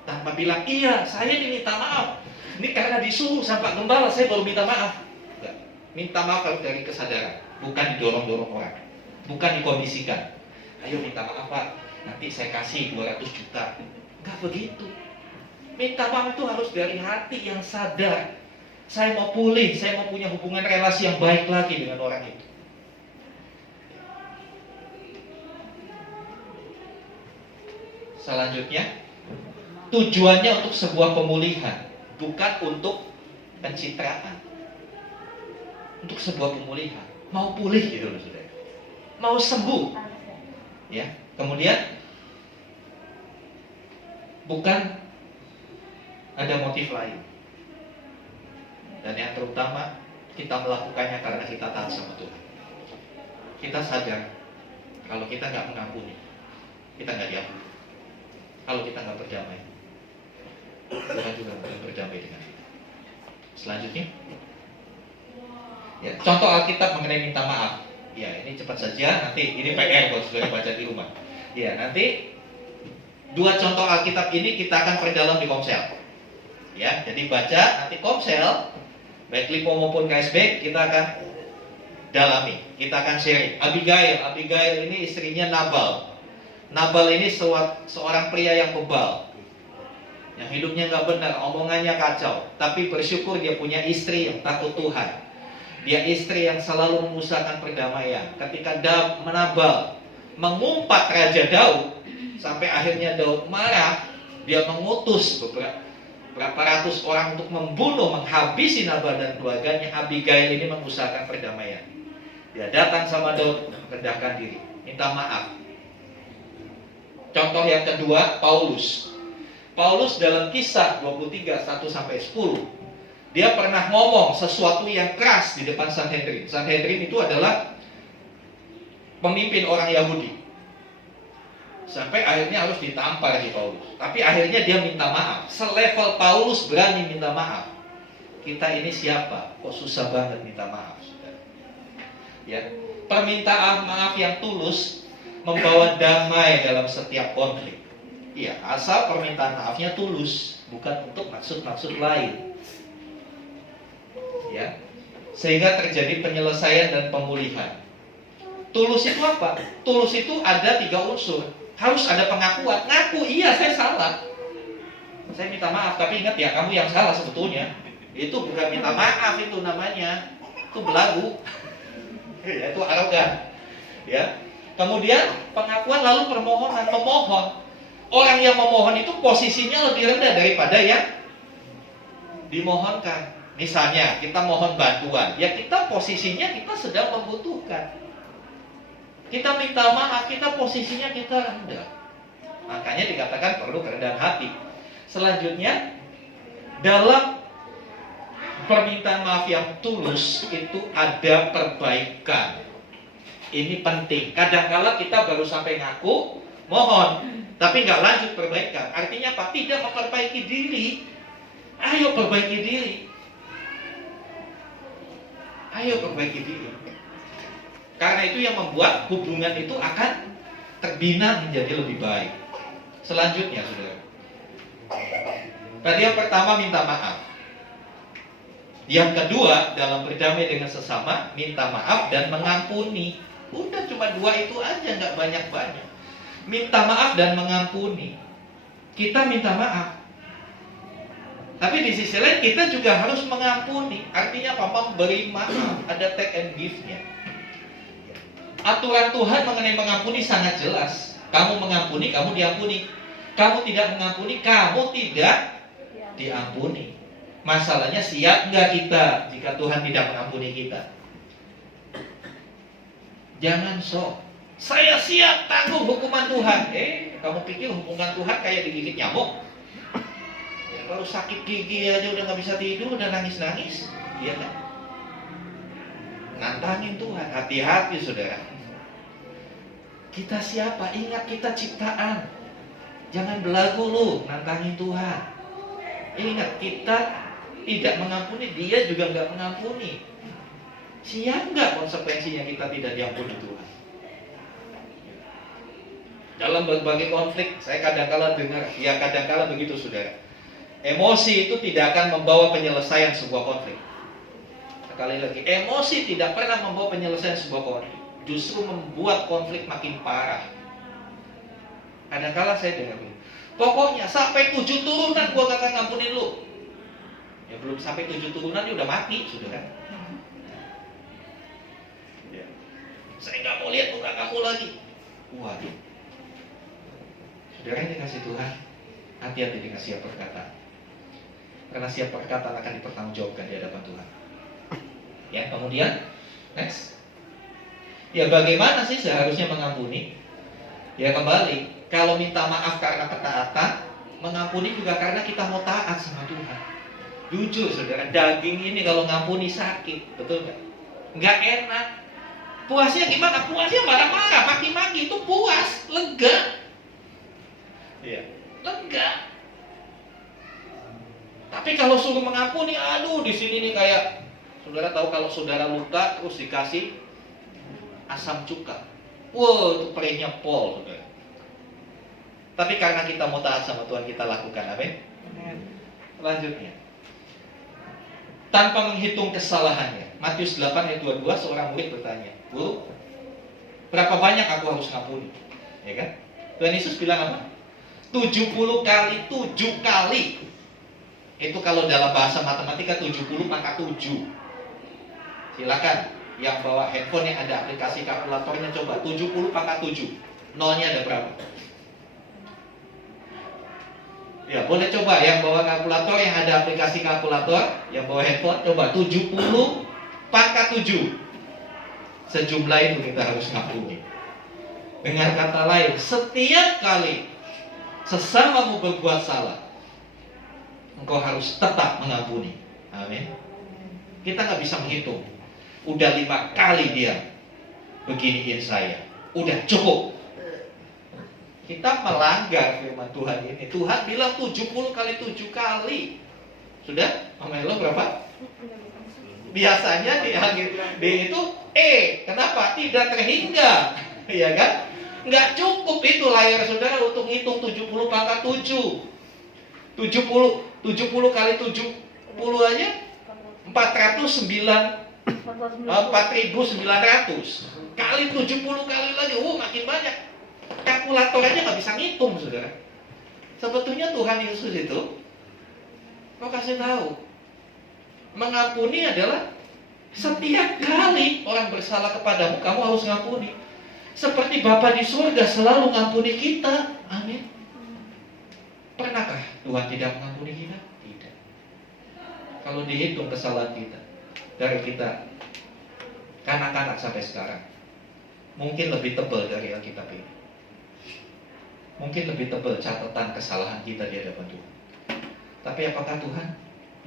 Tanpa bilang, iya saya diminta maaf, ini karena disuruh sama Pak Gembala saya baru minta maaf. Enggak. Minta maaf harus dari kesadaran, bukan didorong-dorong orang, bukan dikondisikan. Ayo minta maaf Pak, nanti saya kasih 200 juta. Enggak begitu. Minta maaf itu harus dari hati yang sadar. Saya mau pulih, saya mau punya hubungan relasi yang baik lagi dengan orang itu. Selanjutnya, tujuannya untuk sebuah pemulihan, bukan untuk pencitraan. Untuk sebuah pemulihan, mau pulih gitu loh saudara, mau sembuh. Ya, kemudian bukan ada motif lain. Dan yang terutama, kita melakukannya karena kita taat sama Tuhan. Kita sadar kalau kita nggak mengampuni, kita nggak diampuni. Kalau kita nggak berdamai, Tuhan juga akan berdamai dengan kita. Selanjutnya, ya, contoh Alkitab mengenai minta maaf. Ya, ini cepat saja. Nanti ini PR buat saudara baca di rumah. Ya, nanti 2 contoh Alkitab ini kita akan perdalam di Komsel. Ya, jadi baca nanti Komsel, baik Lipo maupun KSB, kita akan dalami, kita akan sharing. Abigail ini istrinya Nabal. Nabal ini seorang pria yang bebal, yang hidupnya nggak benar, omongannya kacau, tapi bersyukur dia punya istri yang takut Tuhan. Dia istri yang selalu mengusahakan perdamaian. Ketika Nabal mengumpat Raja Daud, sampai akhirnya Daud marah, dia mengutus berapa ratus orang untuk membunuh, menghabisi Nabal dan keluarganya. Abigail ini mengusahakan perdamaian. Dia datang sama Daud, merendahkan diri, minta maaf. Contoh yang kedua, Paulus. Paulus dalam Kisah 23, 1-10, dia pernah ngomong sesuatu yang keras di depan Sanhedrin. Sanhedrin itu adalah pemimpin orang Yahudi. Sampai akhirnya harus ditampar di Paulus. Tapi akhirnya dia minta maaf. Selevel Paulus berani minta maaf. Kita ini siapa? Kok susah banget minta maaf, saudara? Ya, permintaan maaf yang tulus membawa damai dalam setiap konflik. Iya, asal permintaan maafnya tulus, bukan untuk maksud-maksud lain. Ya, sehingga terjadi penyelesaian dan pemulihan. Tulus itu apa? Tulus itu ada 3 unsur. Harus ada pengakuan. Ngaku, iya saya salah. Saya minta maaf, tapi ingat ya, kamu yang salah sebetulnya. Itu bukan minta maaf, itu namanya. Itu belagu. Ya, itu arogan. Ya. Kemudian pengakuan, lalu permohonan, memohon. Orang yang memohon itu posisinya lebih rendah daripada yang dimohonkan. Misalnya kita mohon bantuan, ya kita posisinya kita sedang membutuhkan. Kita minta maaf, kita posisinya kita rendah. Makanya dikatakan perlu kerendahan hati. Selanjutnya, dalam permintaan maaf yang tulus itu ada perbaikan. Ini penting. Kadang-kala kita baru sampai ngaku, mohon, tapi nggak lanjut perbaikan. Artinya apa? Tidak memperbaiki diri. Ayo perbaiki diri. Ayo perbaiki diri. Karena itu yang membuat hubungan itu akan terbina menjadi lebih baik. Selanjutnya, saudara. Tadi yang pertama minta maaf. Yang kedua, dalam berdamai dengan sesama, minta maaf dan mengampuni. Udah cuma dua itu aja, nggak banyak-banyak. Minta maaf dan mengampuni. Kita minta maaf. Tapi di sisi lain kita juga harus mengampuni. Artinya apa? Memberi maaf. Ada take and give-nya. Aturan Tuhan mengenai mengampuni sangat jelas. Kamu mengampuni, kamu diampuni. Kamu tidak mengampuni, kamu tidak diampuni. Masalahnya siap nggak kita jika Tuhan tidak mengampuni kita? Jangan sok. Saya siap tanggung hukuman Tuhan. Kamu pikir hukuman Tuhan kayak digigit nyamuk? Ya, kalau sakit gigi aja udah nggak bisa tidur, udah nangis-nangis, iya kan? Nantangin Tuhan. Hati-hati, saudara. Kita siapa? Ingat kita ciptaan. Jangan belagu lu, nantangin Tuhan. Ingat kita tidak mengampuni, dia juga nggak mengampuni. Siap nggak konsekuensinya kita tidak diampuni Tuhan? Dalam berbagai konflik, saya kadang-kala dengar, ya kadang-kala begitu, saudara. Emosi itu tidak akan membawa penyelesaian sebuah konflik. Sekali lagi, emosi tidak pernah membawa penyelesaian sebuah konflik. Justru membuat konflik makin parah. Kadang-kala saya dengar, pokoknya sampai 7 turunan gua gak akan ngampunin lu. Ya belum sampai 7 turunan dia udah mati, saudara. Ya. Saya gak mau lihat muka kamu lagi. Waduh. Saudara yang dikasih Tuhan, hati-hati dengan siap perkataan. Karena siap perkataan akan dipertanggungjawabkan di hadapan Tuhan. Ya, kemudian next. Ya bagaimana sih seharusnya mengampuni? Ya kembali, kalau minta maaf karena ketaatan, mengampuni juga karena kita mau taat sama Tuhan. Jujur, saudara, daging ini kalau ngampuni sakit, betul nggak? Nggak enak. Puasnya gimana? Puasnya marah-marah, maki-maki itu puas, lega. Iya, lega. Tapi kalau suruh mengampuni, aduh, di sini nih kayak, saudara tahu kalau saudara luka terus dikasih asam cuka. Wow, itu perihnya pol, saudara. Tapi karena kita mau taat sama Tuhan, kita lakukan, amin. Selanjutnya, tanpa menghitung kesalahannya. Matius 8 ayat 22, seorang murid bertanya, Guru, berapa banyak aku harus ngampuni? Ya kan? Tuhan Yesus bilang apa? 70 kali 7 kali. Itu kalau dalam bahasa matematika 70 maka 7. Silakan yang bawa handphone yang ada aplikasi kalkulatornya coba 70 pangkat 7. Nolnya ada berapa? Ya, boleh coba yang bawa kalkulator yang ada aplikasi kalkulator, yang bawa handphone coba 70 pangkat 7. Sejumlah itu kita harus ngampuni. Dengan kata lain, setiap kali sesamamu berbuat salah, engkau harus tetap mengampuni. Amin. Kita nggak bisa menghitung. Udah 5 kali dia beginiin saya, udah cukup. Kita melanggar firman Tuhan ini. Tuhan bilang 70 kali 7 kali. Sudah? Omelo berapa? Biasanya di akhir D itu kenapa? Tidak terhingga. Iya kan? Nggak cukup itu layar saudara untuk ngitung 70 pangkat 7. 70 kali 70 aja 4.900 kali 70 kali lagi, makin banyak. Kalkulator aja nggak bisa ngitung, saudara. Sebetulnya Tuhan Yesus itu, kau kasih tahu, mengampuni adalah setiap kali orang bersalah kepadamu, kamu harus ngampuni. Seperti Bapa di surga selalu ngampuni kita. Amin. Pernahkah Tuhan tidak mengampuni kita? Tidak. Kalau dihitung kesalahan kita, dari kita kanak-kanak sampai sekarang, mungkin lebih tebal dari Alkitab ini. Mungkin lebih tebal catatan kesalahan kita di hadapan Tuhan. Tapi apakah Tuhan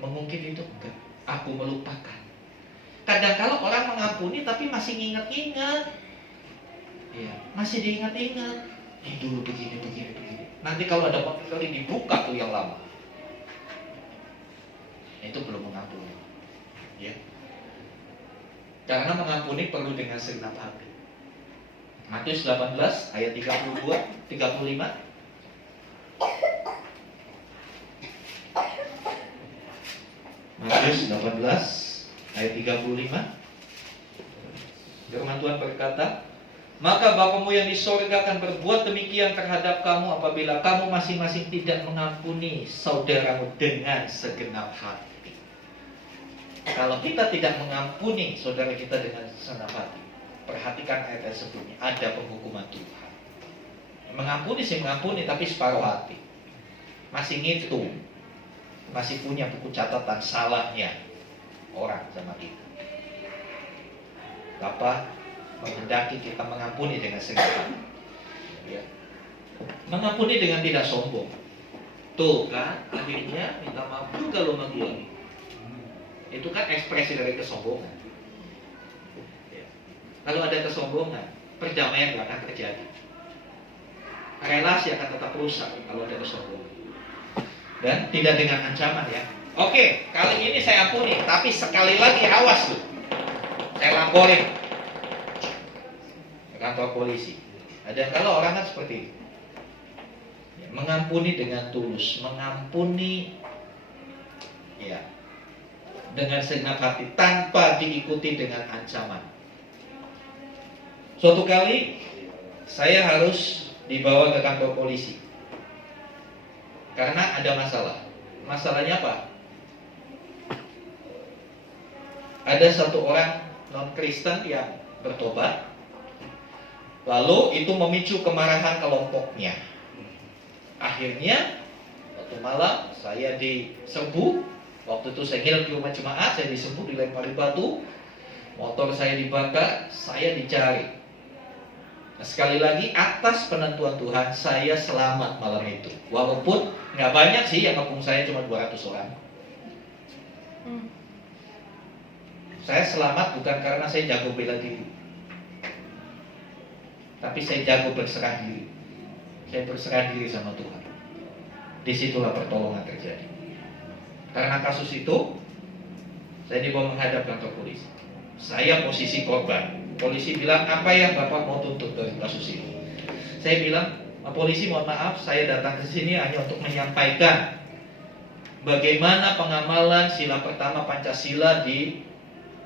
mengungkit itu? Enggak. Aku melupakan. Kadang kalau orang mengampuni tapi masih nginget-nginget, ya, masih diingat-ingat. Dulu begini. Nanti kalau ada waktu kali dibuka tuh yang lama, itu belum mengampuni. Ya. Karena mengampuni perlu dengan segenap hati. Matius 18 ayat 32, 35. Matius 18 ayat 35. Firman Tuhan berkata, maka Bapamu yang di sorga akan berbuat demikian terhadap kamu apabila kamu masing-masing tidak mengampuni saudaramu dengan segenap hati. Kalau kita tidak mengampuni saudara kita dengan segenap hati, perhatikan ayat sebelumnya, ada penghukuman Tuhan. Mengampuni sih mengampuni, tapi separuh hati. Masih ngitung, masih punya buku catatan salahnya orang sama kita. Bapa menghendaki kita mengampuni dengan segenap hati. Ya. Mengampuni dengan tidak sombong. Tuh kan, akhirnya minta maaf juga lo sama gue. Itu kan ekspresi dari kesombongan. Kalau ada kesombongan, perdamaian tidak akan terjadi. Relasi akan tetap rusak kalau ada kesombongan. Dan tidak dengan ancaman ya. Oke, kali ini saya ampuni, tapi sekali lagi awas loh. Saya laporin ke kantor polisi. Ada kalau orang kan seperti ini. Mengampuni dengan tulus, mengampuni ya dengan segenap hati tanpa diikuti dengan ancaman. Suatu kali saya harus dibawa ke kantor polisi karena ada masalah. Masalahnya apa? Ada satu orang non-Kristen yang bertobat, lalu itu memicu kemarahan kelompoknya. Akhirnya waktu malam saya diserbu. Waktu itu saya nginep di rumah jemaat, saya diserbu, dilempari batu, motor saya dibakar, saya dicari. Nah, sekali lagi atas penentuan Tuhan saya selamat malam itu. Walaupun nggak banyak sih yang ngepung saya, cuma 200 orang. Saya selamat bukan karena saya jago bela diri, tapi saya jago berserah diri. Saya berserah diri sama Tuhan. Disitulah pertolongan terjadi. Karena kasus itu saya dibawa menghadap kantor polisi. Saya posisi korban. Polisi bilang, apa yang Bapak mau tuntut dari kasus ini? Saya bilang, polisi mohon maaf, saya datang ke sini hanya untuk menyampaikan bagaimana pengamalan sila pertama Pancasila di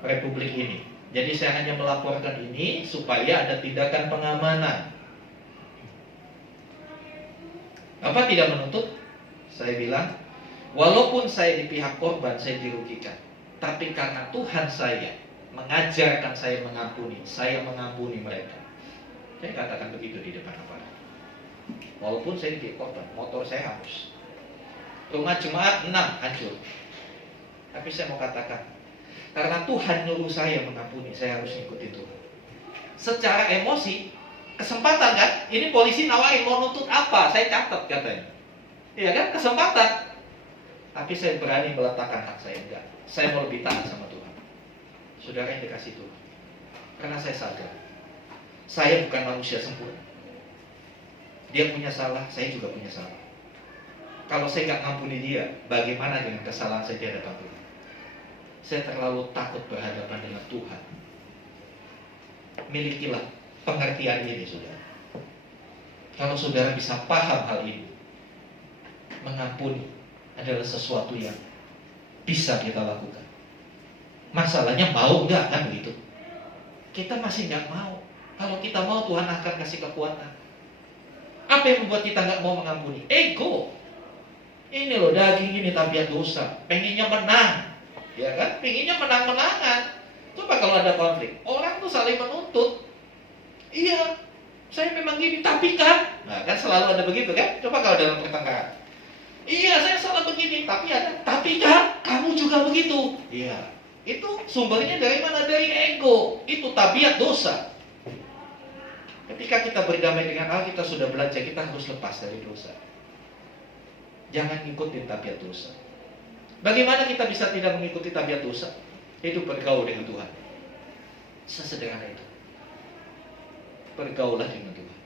Republik ini. Jadi saya hanya melaporkan ini supaya ada tindakan pengamanan. Bapak tidak menuntut? Saya bilang, walaupun saya di pihak korban, saya dirugikan. Tapi karena Tuhan saya mengajarkan saya mengampuni mereka. Saya katakan begitu di depan aparat. Walaupun saya di korban, motor saya hangus, rumah jemaat 6 hancur. Tapi saya mau katakan, karena Tuhan nyuruh saya mengampuni, saya harus ikuti Tuhan. Secara emosi, kesempatan kan? Ini polisi nawarin mau nuntut apa? Saya catat katanya. Iya kan? Kesempatan. Tapi saya berani meletakkan hak saya, enggak. Saya mau lebih taat sama Tuhan. Saudara yang dikasih Tuhan, karena saya sadar saya bukan manusia sempurna. Dia punya salah, saya juga punya salah. Kalau saya nggak ngampuni dia, bagaimana dengan kesalahan saya di hadapan Tuhan? Saya terlalu takut berhadapan dengan Tuhan. Milikilah pengertian ini, saudara. Kalau saudara bisa paham hal ini, mengampuni adalah sesuatu yang bisa kita lakukan. Masalahnya mau enggak kan begitu? Kita masih enggak mau. Kalau kita mau, Tuhan akan kasih kekuatan. Apa yang membuat kita nggak mau mengampuni? Ego. Ini loh daging ini tabiat dosa. Pengennya menang, ya kan? Pengennya menang-menangan. Coba kalau ada konflik, orang tuh saling menuntut. Iya, saya memang gini, tapi kan. Nah kan selalu ada begitu kan? Coba kalau dalam pertengkaran. Iya, saya salah begini, tapi kan kamu juga begitu. Iya, itu sumbernya dari mana? Dari ego. Itu tabiat dosa. Ketika kita berdamai dengan Allah, kita sudah belajar, kita harus lepas dari dosa. Jangan ikuti tabiat dosa. Bagaimana kita bisa tidak mengikuti tabiat dosa? Itu bergaul dengan Tuhan. Sesederhana itu. Bergaulah dengan Tuhan.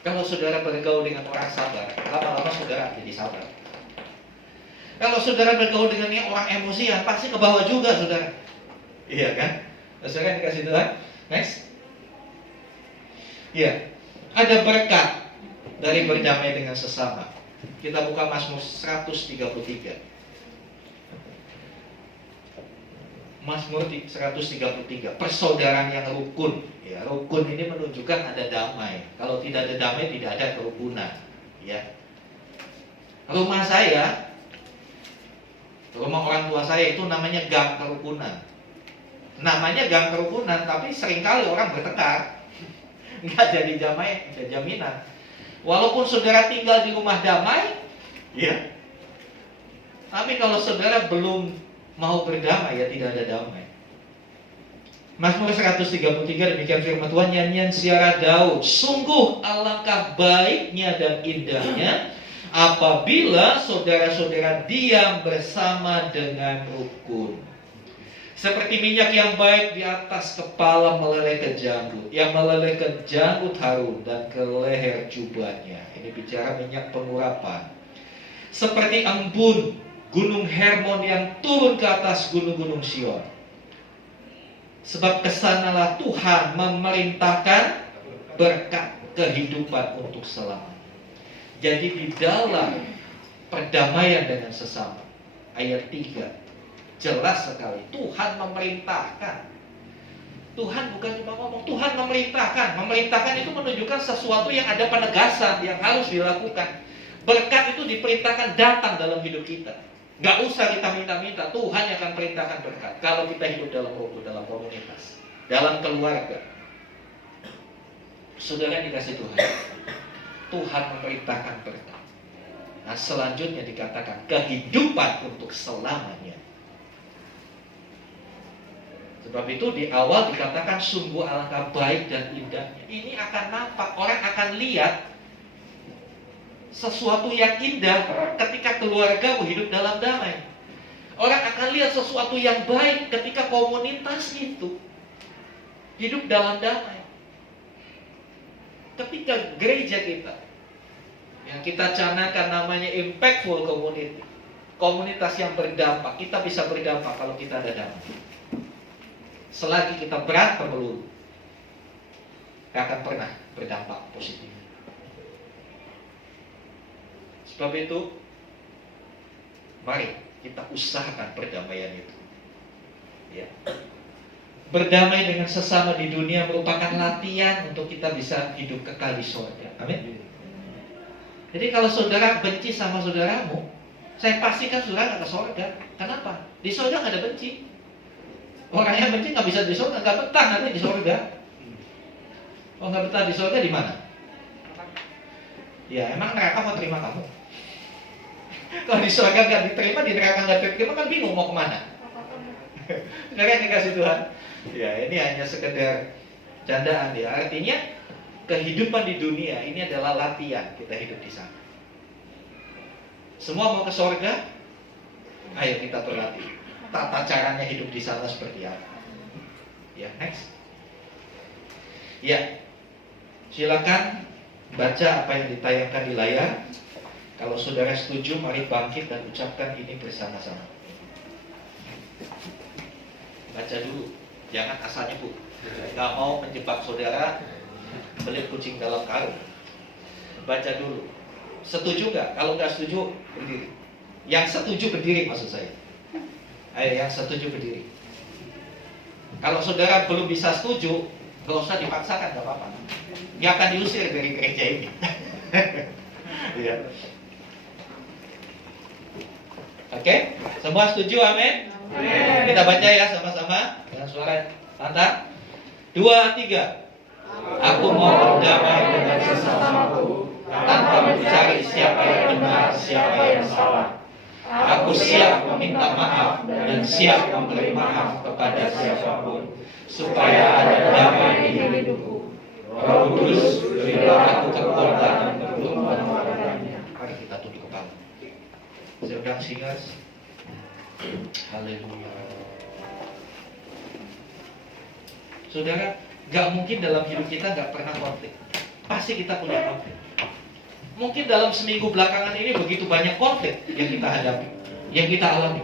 Kalau saudara bergaul dengan orang sabar, lama-lama saudara jadi sabar. Kalau saudara bergaul dengan yang orang emosian, pasti ke bawah juga saudara. Iya kan? Saudara dikasih Tuhan. Next. Ya, ada berkat dari berdamai dengan sesama. Kita buka Mazmur 133. Mazmur 133, persaudaraan yang rukun. Ya, rukun ini menunjukkan ada damai. Kalau tidak ada damai, tidak ada kerukunan. Ya. Rumah saya, rumah orang tua saya itu namanya gang kerukunan. Namanya gang kerukunan, tapi seringkali orang bertengkar. Nggak jadi damai, nggak jaminan. Walaupun saudara tinggal di rumah damai, ya. Tapi kalau saudara belum mau berdamai, ya tidak ada damai. Mazmur 133 demikian firman Tuhan, nyanyian Ziarah Daud. Sungguh alangkah baiknya dan indahnya apabila saudara-saudara diam bersama dengan rukun. Seperti minyak yang baik di atas kepala meleleh ke janggut, yang meleleh ke janggut Harun dan ke leher jubahnya. Ini bicara minyak pengurapan. Seperti embun gunung Hermon yang turun ke atas gunung-gunung Sion. Sebab kesanalah Tuhan memerintahkan berkat kehidupan untuk selamanya. Jadi di dalam perdamaian dengan sesama, ayat 3 jelas sekali, Tuhan memerintahkan. Tuhan bukan cuma ngomong, Tuhan memerintahkan. Memerintahkan itu menunjukkan sesuatu yang ada penegasan, yang harus dilakukan. Berkat itu diperintahkan datang dalam hidup kita. Gak usah kita minta-minta, Tuhan yang akan perintahkan berkat. Kalau kita hidup dalam rukun, dalam komunitas, dalam keluarga. Saudara dikasih Tuhan, Tuhan memerintahkan berkat. Nah selanjutnya dikatakan kehidupan untuk selamanya. Sebab itu di awal dikatakan sungguh alangkah baik dan indahnya. Ini akan nampak, orang akan lihat sesuatu yang indah ketika keluarga hidup dalam damai. Orang akan lihat sesuatu yang baik ketika komunitas itu hidup dalam damai. Ketika gereja kita yang kita canangkan namanya impactful community, komunitas yang berdampak, kita bisa berdampak kalau kita ada damai. Selagi kita berantem melulu, gak akan pernah berdampak positif. Sebab itu, mari kita usahakan perdamaian itu. Ya. Berdamai dengan sesama di dunia merupakan latihan untuk kita bisa hidup kekal di surga. Amin. Jadi kalau saudara benci sama saudaramu, saya pastikan saudara gak ke surga. Kenapa? Di surga gak ada benci. Orang yang benci nggak bisa di surga, nggak betah nanti di surga. Oh nggak betah di surga di mana? Ya emang neraka mau terima kamu? Kalau di surga nggak diterima, di neraka nggak diterima kan bingung mau kemana? Saudara yang dikasih Tuhan. Ya ini hanya sekedar candaan ya. Artinya kehidupan di dunia ini adalah latihan kita hidup di sana. Semua mau ke surga, ayo kita berlatih. Tata caranya hidup di sana seperti apa? Ya, next. Ya, silakan baca apa yang ditayangkan di layar. Kalau saudara setuju, mari bangkit dan ucapkan ini bersama-sama. Baca dulu, jangan asal nyebut. Gak mau menjebak saudara belit kucing dalam karung. Baca dulu. Setuju nggak? Kalau nggak setuju, berdiri. Yang setuju berdiri maksud saya. Ayo yang setuju berdiri. Kalau saudara belum bisa setuju, gak usah dipaksakan, gak apa-apa. Dia akan diusir dari gereja ini. Iya. Oke, semua setuju? Amin. Kita baca ya sama-sama dengan suara lantang. 2, 3. Aku mau berdamai dengan sesamaku tanpa mencari siapa yang benar, siapa yang salah. Aku siap meminta maaf dan siap memberi maaf kepada siapapun, supaya ada damai di hidupku. Roh Kudus, berilah aku kekuatan untuk melakukannya. Mari kita tunduk kepala. Sedang singers. Haleluya. Saudara, gak mungkin dalam hidup kita gak pernah konflik. Pasti kita punya konflik. Mungkin dalam seminggu belakangan ini begitu banyak konflik yang kita hadapi, yang kita alami.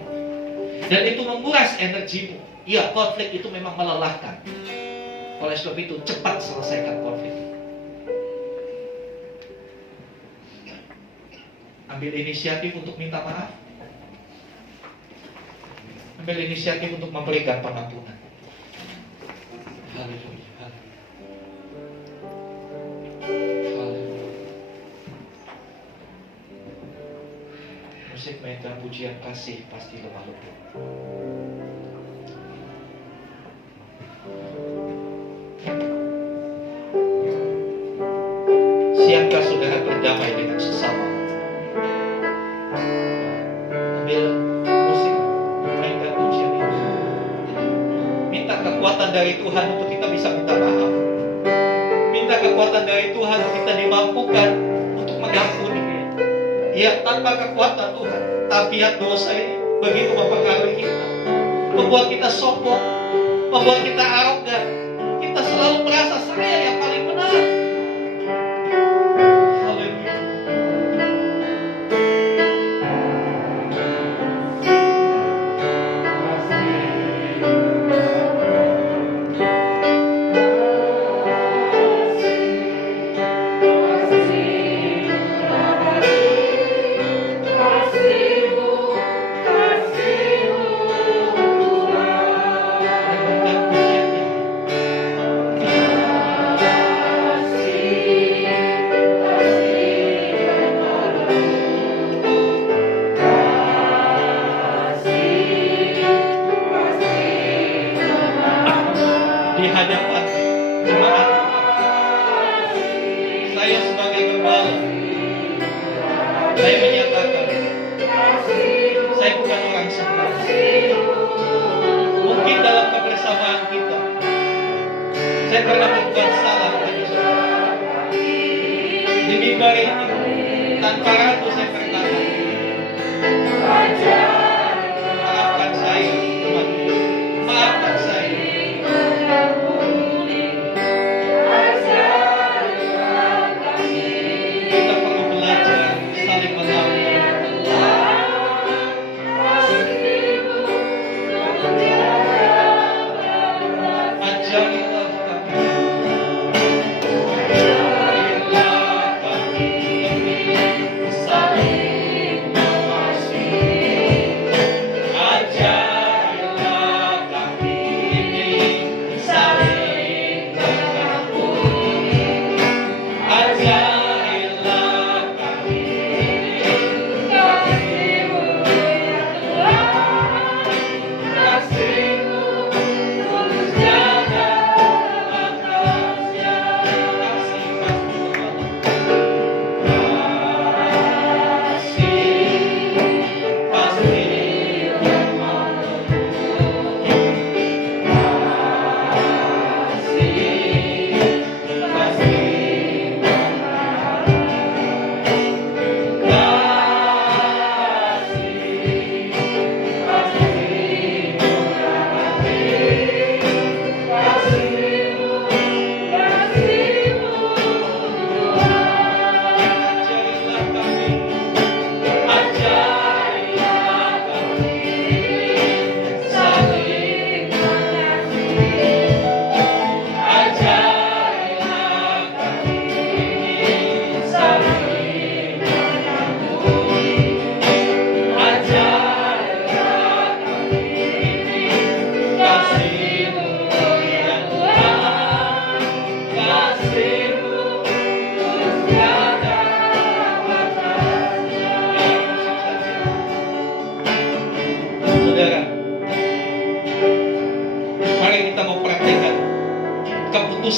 Dan itu menguras energimu. Ya, konflik itu memang melelahkan. Oleh sebab itu, cepat selesaikan konflik. Ambil inisiatif untuk minta maaf. Ambil inisiatif untuk memberikan pengampunan. Haleluya. Musik mainkan pujian kasih pasti lemah lembut. Siapkah saudara berdamai dengan sesama? Ambil musik, mainkan pujian itu. Minta kekuatan dari Tuhan untuk kita bisa minta maaf. Minta kekuatan dari Tuhan untuk kita dimampukan untuk mengampuni. Ya, tanpa kekuatan Tuhan, tabiat dosa ini begitu mempengaruhi kita, membuat kita sombong, membuat kita arogan. Kita selalu merasa saya yang paling benar. Haleluya.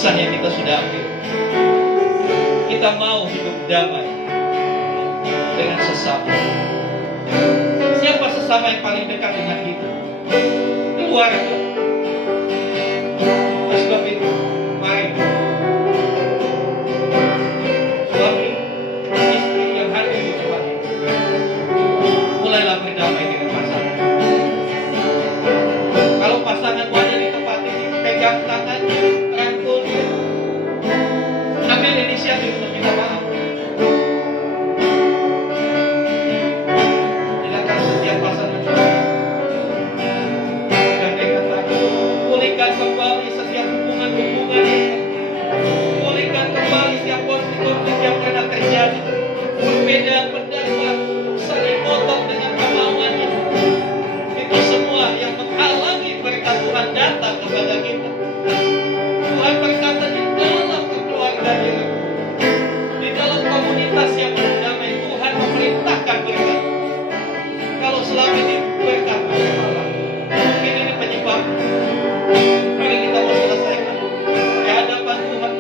keputusan yang kita sudah ambil. Kita mau hidup damai dengan sesama. Siapa sesama yang paling dekat dengan kita? Keluarga. Oleh sebab itu, mari suami istri yang hadir di tempat ini, mulailah berdamai dengan pasangan. Kalau pasangan ada di tempat ini, pegang tangannya, rangkul dia, ambil inisiatif untuk minta maaf. Silakan setiap pasangan gandengkan tangan, pulihkan kembali setiap hubungan-hubungan ini, pulihkan kembali setiap konflik-konflik yang pernah terjadi, perbedaan pendapat, saling potong dengan kemauannya. Itu semua yang menghalangi berkat Tuhan datang kepada kita. Tuhan berkata di dalam keluarganya, di dalam komunitas yang berdamai, Tuhan memerintahkan berkat. Kalau selama ini berkat bermasalah, mungkin ini penyebab. Mari kita mau selesaikan di hadapan Tuhan.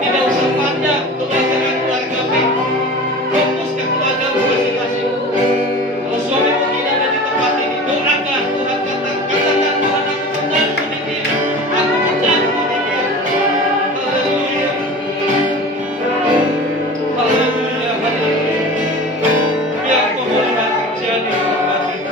Tidak usah pandang keluarga baik, fokus ke keluarga masing-masing. Kalau suami mungkin ada di tempat ini, doakan Tuhan, katakan Tuhan, aku mengampuni dia, aku mengampuni dia. Haleluya, haleluya, haleluya. Biar pemulihan terjadi di tempat ini.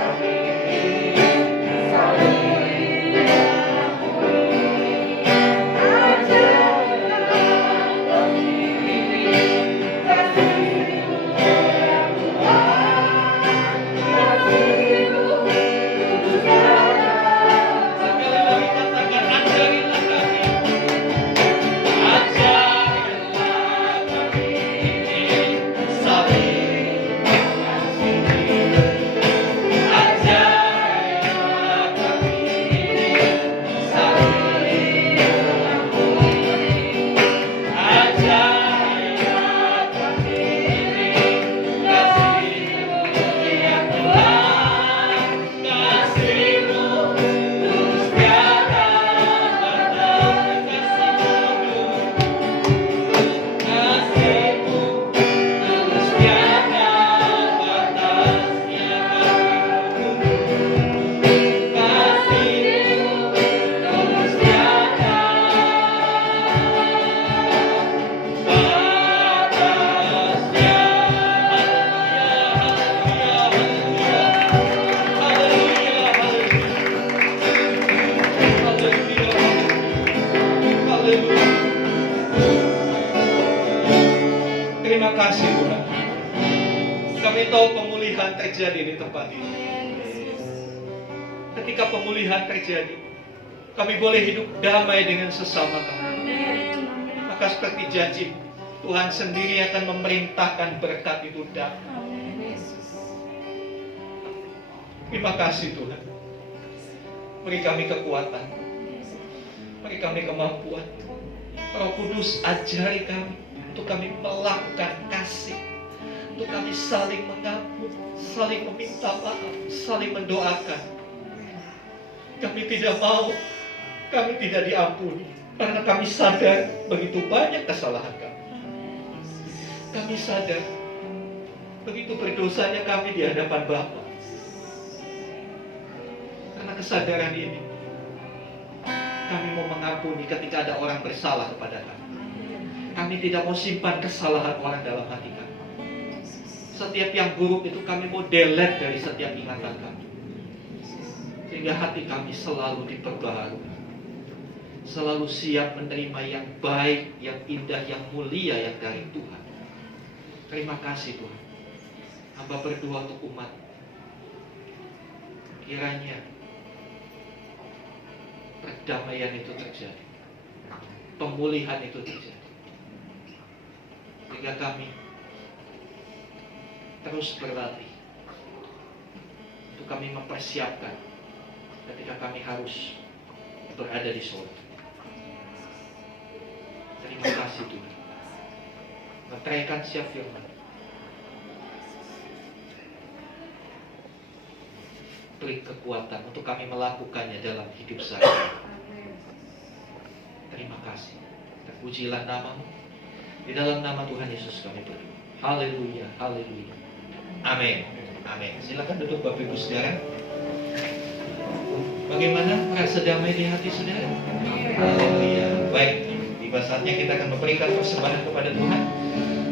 Sekali lagi katakan, ajarilah kami. Ajarilah kami saling mengasihi. Ajarilah kami saling mengampuni. Ajarilah kami kasih-Mu ya Tuhan, kasih-Mu tulus tiada batas, kasih-Mu tulus tiada batasnya, kasih-Mu tulus tiada batasnya. Haleluya. Terima kasih Tuhan. Kami tahu pemulihan terjadi di tempat ini. Ketika pemulihan terjadi, kami boleh hidup damai dengan sesama kami. Maka seperti janji, Tuhan sendiri akan memerintahkan berkat itu datang. Terima kasih Tuhan. Beri kami kekuatan, beri kami kemampuan. Roh Kudus ajari kami untuk kami melakukan kasih, untuk kami saling mengampun, saling meminta maaf, saling mendoakan. Kami tidak mau, kami tidak diampuni, karena kami sadar begitu banyak kesalahan kami. Kami sadar begitu berdosanya kami di hadapan Bapa. Karena kesadaran ini, kami mau mengampuni ketika ada orang bersalah kepada kami. Kami tidak mau simpan kesalahan orang dalam hati kami. Setiap yang buruk itu kami mau delete dari setiap ingatan kami. Sehingga hati kami selalu diperbaharui, selalu siap menerima yang baik, yang indah, yang mulia yang dari Tuhan. Terima kasih Tuhan. Hamba berdoa untuk umat. Kiranya perdamaian itu terjadi, pemulihan itu terjadi, sehingga kami terus berlatih untuk kami mempersiapkan ketika kami harus berada di surga. Terima kasih Tuhan. Meteraikan siap firman, beri kekuatan untuk kami melakukannya dalam hidup sehari-hari. Terima kasih. kasih. Terpujilah nama-Mu. Di dalam nama Tuhan Yesus kami berdoa. Haleluya, haleluya. Amin. Amin. Silakan duduk Bapak Ibu Saudara. Bagaimana merasa damai di hati saudara? Haleluya. Baik, tiba saatnya kita akan memberikan persembahan kepada Tuhan.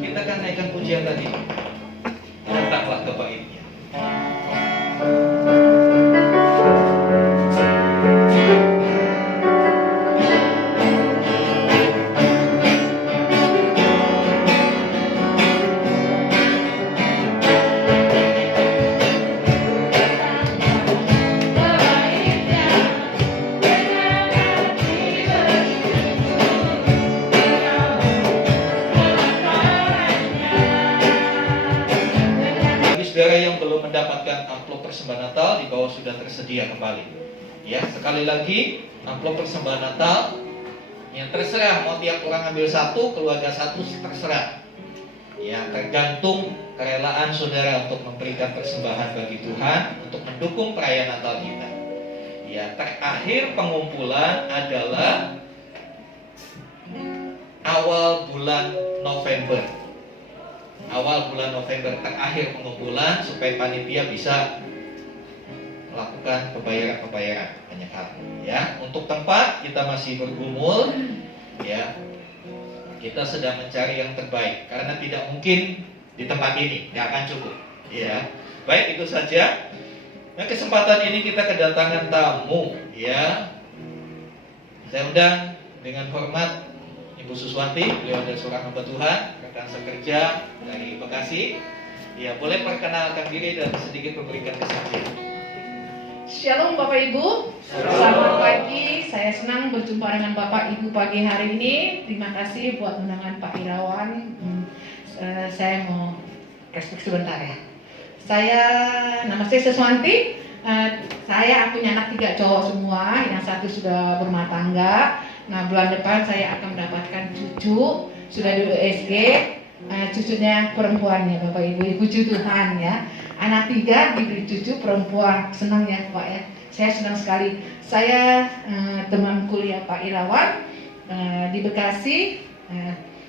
Kita akan naikkan pujian tadi. Datanglah ke baitnya. Saudara yang belum mendapatkan amplop persembahan Natal, di bawah sudah tersedia kembali. Ya, sekali lagi amplop persembahan Natal yang terserah mau tiap orang ambil satu, keluarga satu terserah. Ya, tergantung kerelaan saudara untuk memberikan persembahan bagi Tuhan untuk mendukung perayaan Natal kita. Ya, terakhir pengumpulan adalah awal bulan November. Awal bulan November terakhir pengumpulan supaya panitia bisa melakukan pembayaran banyak hal. Ya, untuk tempat kita masih bergumul. Ya, kita sedang mencari yang terbaik karena tidak mungkin di tempat ini nggak akan cukup. Ya, baik itu saja. Nah, kesempatan ini kita kedatangan tamu. Ya, saya undang dengan hormat Ibu Suswanti, beliau adalah seorang hamba Tuhan, rekan sekerja dari Bekasi. Ya, boleh perkenalkan diri dan sedikit memberikan kesaksian. Shalom Bapak Ibu, selamat pagi. Saya senang berjumpa dengan Bapak Ibu pagi hari ini. Terima kasih buat undangan Pak Irawan. Saya mau speak sebentar ya. Nama saya Suswanti. Saya punya anak 3 cowok semua, yang satu sudah berumah tangga. Nah, bulan depan saya akan mendapatkan cucu, sudah di USG, cucunya perempuan ya Bapak Ibu, puji Tuhan ya. Anak 3 diberi cucu perempuan, senang ya Pak ya. Saya senang sekali. Saya teman kuliah Pak Irawan di Bekasi.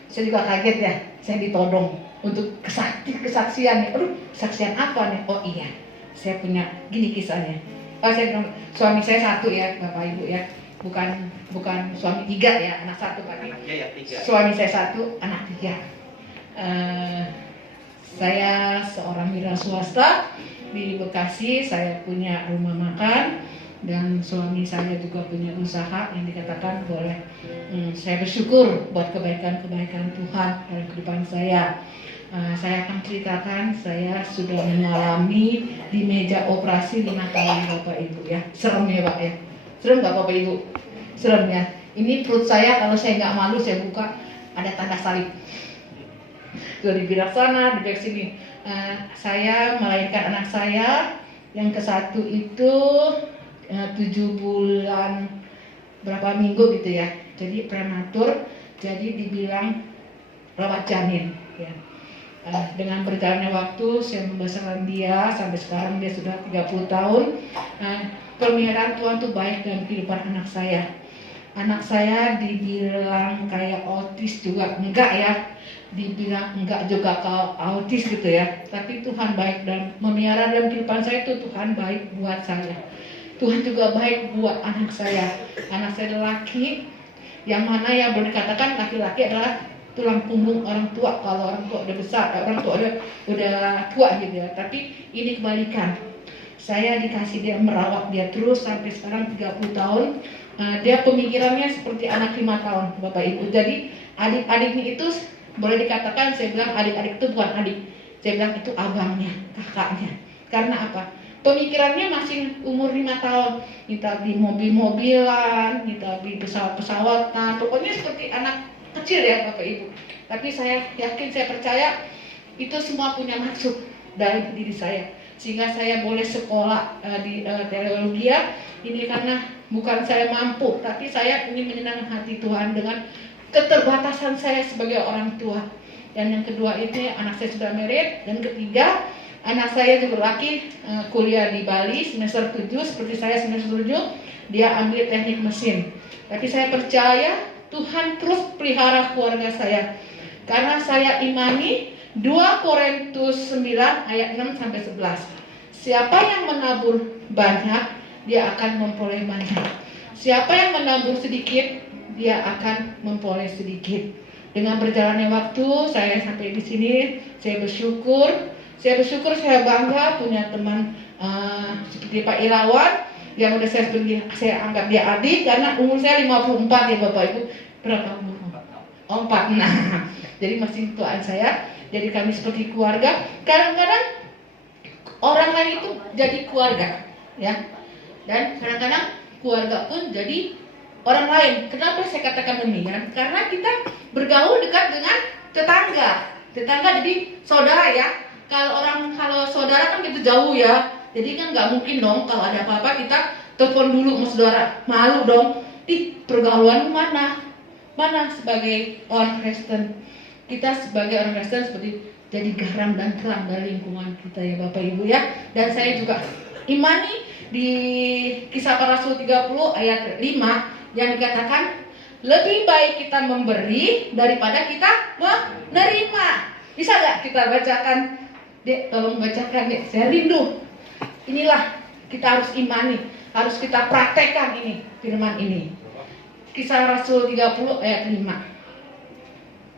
Saya juga kaget ya, saya ditodong untuk kesaksian. Aduh, kesaksian apa nih? Oh iya, saya punya gini kisahnya. Saya bilang, suami saya 1 ya Bapak Ibu ya. Bukan suami 3 ya, anak 1 Pak. Anaknya ya 3. Suami saya 1, anak 3. Saya seorang wira swasta di Bekasi. Saya punya rumah makan dan suami saya juga punya usaha yang dikatakan boleh. Saya bersyukur buat kebaikan-kebaikan Tuhan dalam kehidupan saya. Saya akan ceritakan, saya sudah mengalami di meja operasi 5 kali Bapak Ibu ya. Serem ya Pak ya. Serem nggak Bapak Ibu? Serem ya. Ini perut saya, kalau saya nggak malu saya buka, ada tanda salib. Tuh di belah sana, di belah sini. Saya melahirkan anak saya yang ke-1 itu 7 bulan berapa minggu gitu ya. Jadi prematur, jadi dibilang rawat janin ya. Dengan berjalannya waktu saya membesarkan dia sampai sekarang dia sudah 30 tahun. Pemeliharaan Tuhan tuh baik dalam kehidupan anak saya. Anak saya dibilang kayak autis juga enggak ya, dibilang enggak juga kalau autis gitu ya. Tapi Tuhan baik dan memelihara dalam kehidupan saya itu Tuhan baik buat saya. Tuhan juga baik buat anak saya. Anak saya laki, yang mana yang boleh dikatakan laki-laki adalah tulang punggung orang tua. Kalau orang tua udah besar, orang tua udah tua gitu ya. Tapi ini kebalikan. Saya dikasih dia, merawat dia terus sampai sekarang 30 tahun. Dia pemikirannya seperti anak 5 tahun Bapak Ibu. Jadi adik-adiknya itu boleh dikatakan, saya bilang adik-adik itu bukan adik, saya bilang itu abangnya, kakaknya. Karena apa? Pemikirannya masih umur 5 tahun. Kita beli mobil-mobilan, kita beli pesawat-pesawatan, pokoknya seperti anak kecil ya Bapak Ibu. Tapi saya yakin, saya percaya itu semua punya maksud dari diri saya. Sehingga saya boleh sekolah di teologi ini karena bukan saya mampu, tapi saya ingin menyenangkan hati Tuhan dengan keterbatasan saya sebagai orang tua. Dan yang kedua itu anak saya sudah married. Dan ketiga, anak saya juga laki, kuliah di Bali semester 7 seperti saya semester 7, dia ambil teknik mesin. Tapi saya percaya Tuhan terus pelihara keluarga saya. Karena saya imani 2 Korintus 9 ayat 6 sampai 11. Siapa yang menabur banyak, dia akan memperoleh banyak. Siapa yang menabur sedikit, dia akan memperoleh sedikit. Dengan berjalannya waktu, saya sampai di sini, saya bersyukur. Saya bangga punya teman seperti Pak Irawan yang udah saya anggap dia adik karena umur saya 54 ya Bapak Ibu. Berapa umur? 4. Nah, jadi masih tuaan saya. Jadi kami seperti keluarga. Kadang-kadang orang lain itu jadi keluarga, ya. Dan kadang-kadang keluarga pun jadi orang lain. Kenapa saya katakan demikian? Karena kita bergaul dekat dengan tetangga. Tetangga jadi saudara ya. Kalau saudara kan gitu jauh ya. Jadi kan nggak mungkin dong kalau ada apa-apa kita telepon dulu sama saudara. Malu dong. Pergaulan mana? Mana sebagai orang Kristen? Kita sebagai orang Kristen seperti jadi garam dan terang dari lingkungan kita ya Bapak Ibu ya. Dan saya juga imani di Kisah Para Rasul 30 ayat 5 yang dikatakan lebih baik kita memberi daripada kita menerima. Bisa gak kita bacakan? Dek, tolong bacakan Dek, saya rindu. Inilah kita harus imani, harus kita praktekkan ini, firman ini. Kisah Rasul 30 ayat 5.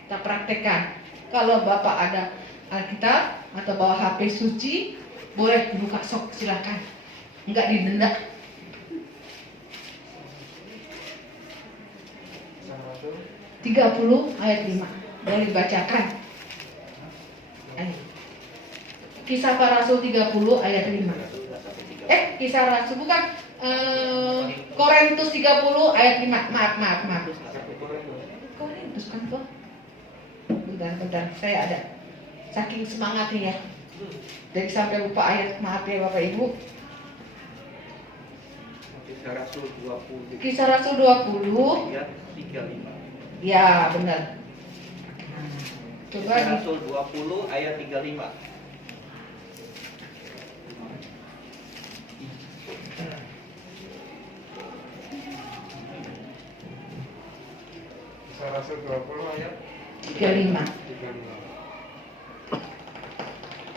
Kita praktekkan. Kalau Bapak ada Alkitab atau bawa HP suci, boleh dibuka sok, silakan. Enggak didenda. Rasul 30 ayat 5. Boleh dibacakan. Ayo. Kisah Para Rasul 30 ayat 5. Kisah Rasul bukan Korintus 30 ayat 5. Maaf. Korintus kan kok. Bentar, saya ada. Saking semangatnya ya. Jadi sampai lupa ayat, maaf ya Bapak Ibu. Kisah Rasul 20. Kisah Rasul 20 Ayat 35. ya benar. Coba Kisah Rasul 20 ayat 35. Kisah Rasul 20 ayat 35. 35.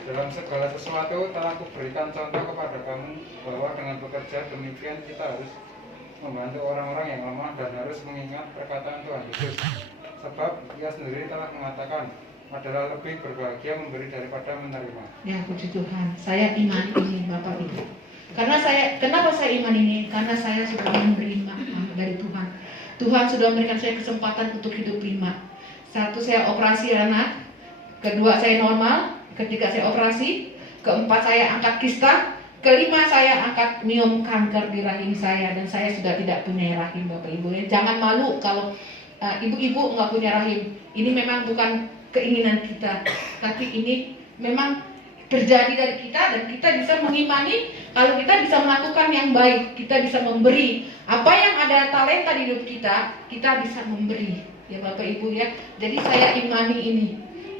Dalam segala sesuatu telah kuberikan contoh kepada kamu bahwa dengan bekerja demikian kita harus membantu orang-orang yang lemah dan harus mengingat perkataan Tuhan Yesus. Sebab ia sendiri telah mengatakan, adalah lebih berbahagia memberi daripada menerima. Ya puji Tuhan, saya iman ini Bapak Ibu. Kenapa saya iman ini? Karena saya sudah menerima dari Tuhan. Tuhan sudah memberikan saya kesempatan untuk hidup 5. 1, saya operasi anak. 2, saya normal. 3, saya operasi. 4, saya angkat kista. 5, saya angkat miom kanker di rahim saya. Dan saya sudah tidak punya rahim Bapak Ibu. Jangan malu kalau ibu-ibu nggak punya rahim. Ini memang bukan keinginan kita, tapi ini memang terjadi dari kita dan kita bisa mengimani kalau kita bisa melakukan yang baik, kita bisa memberi apa yang ada talenta di hidup kita, kita bisa memberi ya Bapak Ibu ya. Jadi saya imani ini,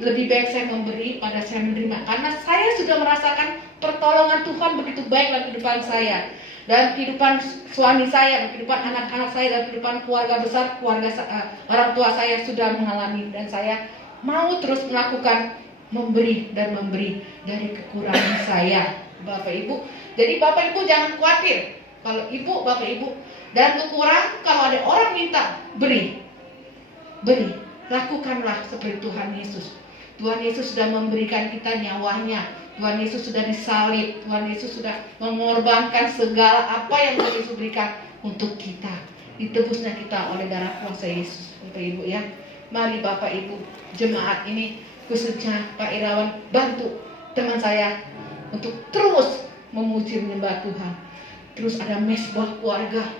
lebih baik saya memberi pada saya menerima, karena saya sudah merasakan pertolongan Tuhan begitu baik dalam kehidupan saya dan kehidupan suami saya, kehidupan anak-anak saya dan kehidupan keluarga besar, orang tua saya sudah mengalami, dan saya mau terus melakukan memberi dan memberi dari kekurangan saya Bapak Ibu. Jadi Bapak Ibu jangan khawatir kalau ibu, Bapak Ibu dan kekurangan, kalau ada orang minta beri, lakukanlah seperti Tuhan Yesus. Tuhan Yesus sudah memberikan kita nyawanya, Tuhan Yesus sudah disalib, Tuhan Yesus sudah mengorbankan segala apa yang Tuhan Yesus berikan untuk kita. Ditebusnya kita oleh darah kuasa Yesus Bapak Ibu ya. Mari Bapak Ibu jemaat ini, khususnya Pak Irawan, bantu teman saya untuk terus memuji menyembah Tuhan. Terus ada mesbah keluarga.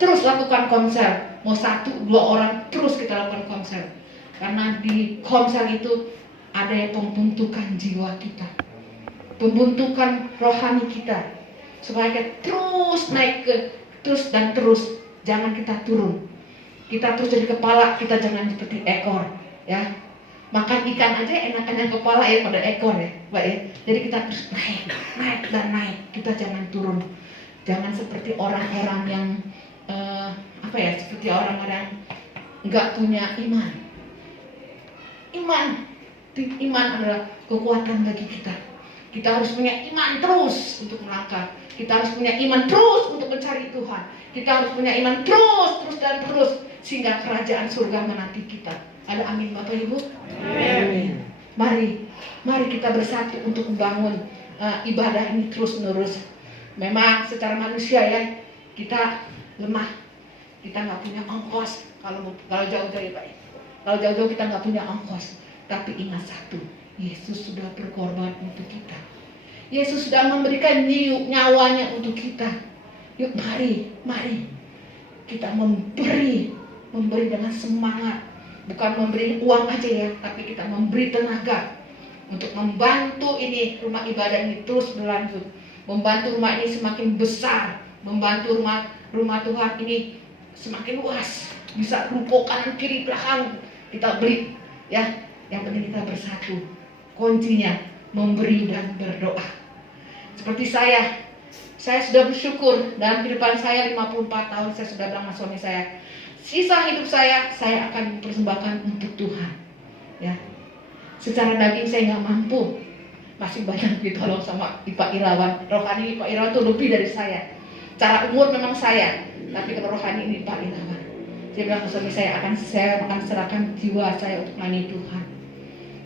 Terus lakukan konser. Mau 1, 2 orang, terus kita lakukan konser. Karena di konser itu ada yang pembentukan jiwa kita, pembentukan rohani kita, supaya kita terus naik terus, jangan kita turun. Kita terus jadi kepala, kita jangan seperti ekor ya. Makan ikan aja enakan yang kepala ya pada ekor ya Pak ya. Jadi kita terus naik dan naik, kita jangan turun. Jangan seperti orang-orang yang seperti orang-orang nggak punya iman. Iman adalah kekuatan bagi kita. Kita harus punya iman terus untuk melangkah. Kita harus punya iman terus untuk mencari Tuhan. Kita harus punya iman terus sehingga kerajaan surga menanti kita. Ada amin Bapak Ibu? Amin. Mari kita bersatu untuk membangun ibadah ini terus menerus. Memang secara manusia ya kita lemah, kita nggak punya ongkos. Kalau jauh-jauh ya Pak, kalau jauh-jauh kita nggak punya ongkos. Tapi ingat satu, Yesus sudah berkorban untuk kita. Yesus sudah memberikan nyawanya untuk kita. Yuk mari kita memberi dengan semangat. Bukan memberi uang aja ya, tapi kita memberi tenaga untuk membantu ini rumah ibadah ini terus berlanjut, membantu rumah ini semakin besar, membantu rumah Tuhan ini semakin luas, bisa ruko kanan kiri belakang kita beli ya. Yang penting kita bersatu. Kuncinya memberi dan berdoa. Seperti saya sudah bersyukur dalam kehidupan saya 54 tahun saya sudah bilang sama suami saya, sisa hidup saya akan mempersembahkan untuk Tuhan. Ya. Secara daging saya nggak mampu, masih banyak ditolong sama Pak Irawan. Rohani Pak Irawan itu lebih dari saya. Cara umur memang saya, tapi kalau rohani ini Pak Irawan. Saya bilang ke suami saya akan serahkan jiwa saya untuk melayani Tuhan.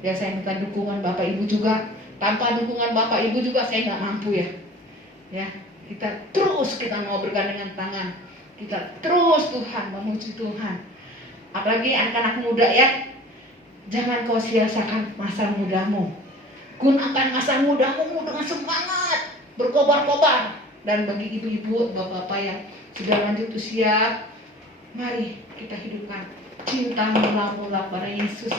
Ya saya minta dukungan Bapak Ibu juga. Tanpa dukungan Bapak Ibu juga saya nggak mampu ya. Ya kita mau bergandengan tangan. Kita terus Tuhan memuji Tuhan. Apalagi anak-anak muda ya. Jangan kau sia-siakan masa mudamu. Gunakan masa mudamu dengan semangat, berkobar-kobar. Dan bagi ibu-ibu, bapak-bapak yang sudah lanjut usia, mari kita hidupkan cinta mula-mula pada Yesus.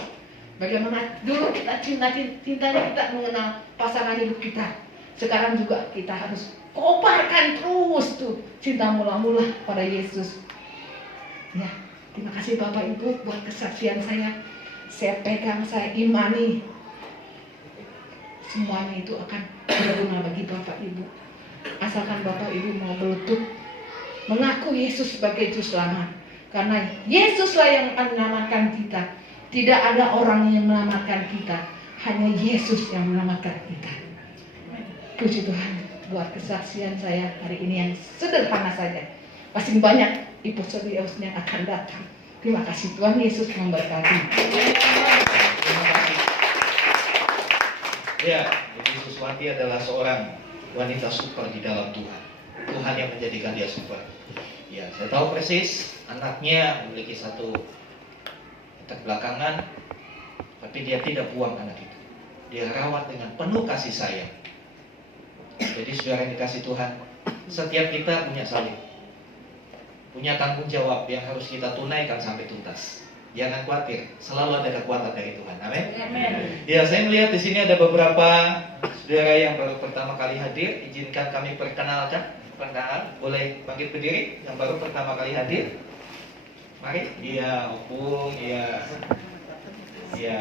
Bagaimana dulu kita cintanya kita mengenal pasangan hidup kita. Sekarang juga kita harus kobarkan terus tuh cinta mula-mula pada Yesus. Ya, terima kasih Bapak Ibu buat kesaksian saya. Saya pegang, saya imani. Semuanya itu akan berguna bagi Bapak Ibu. Asalkan Bapak Ibu mau berlutut mengaku Yesus sebagai juru selamat. Karena Yesuslah yang akan menyelamatkan kita. Tidak ada orang yang menyelamatkan kita, hanya Yesus yang menyelamatkan kita. Puji Tuhan buat kesaksian saya hari ini yang sederhana saja. Pasti banyak episode yang akan datang. Terima kasih Tuhan Yesus memberkati. Terima kasih. Ya, Ibu Suswati adalah seorang wanita super di dalam Tuhan. Tuhan yang menjadikan dia super. Ya, saya tahu persis anaknya memiliki satu keterbelakangan, tapi dia tidak buang anak itu. Dia rawat dengan penuh kasih sayang. Jadi saudara yang dikasih Tuhan, setiap kita punya salib, punya tanggung jawab yang harus kita tunaikan sampai tuntas. Jangan khawatir, selalu ada kekuatan dari Tuhan. Amin. Ya, saya melihat di sini ada beberapa saudara yang baru pertama kali hadir. Izinkan kami perkenalkan. Boleh bangkit berdiri yang baru pertama kali hadir. Mari. Iya, Opung. Iya,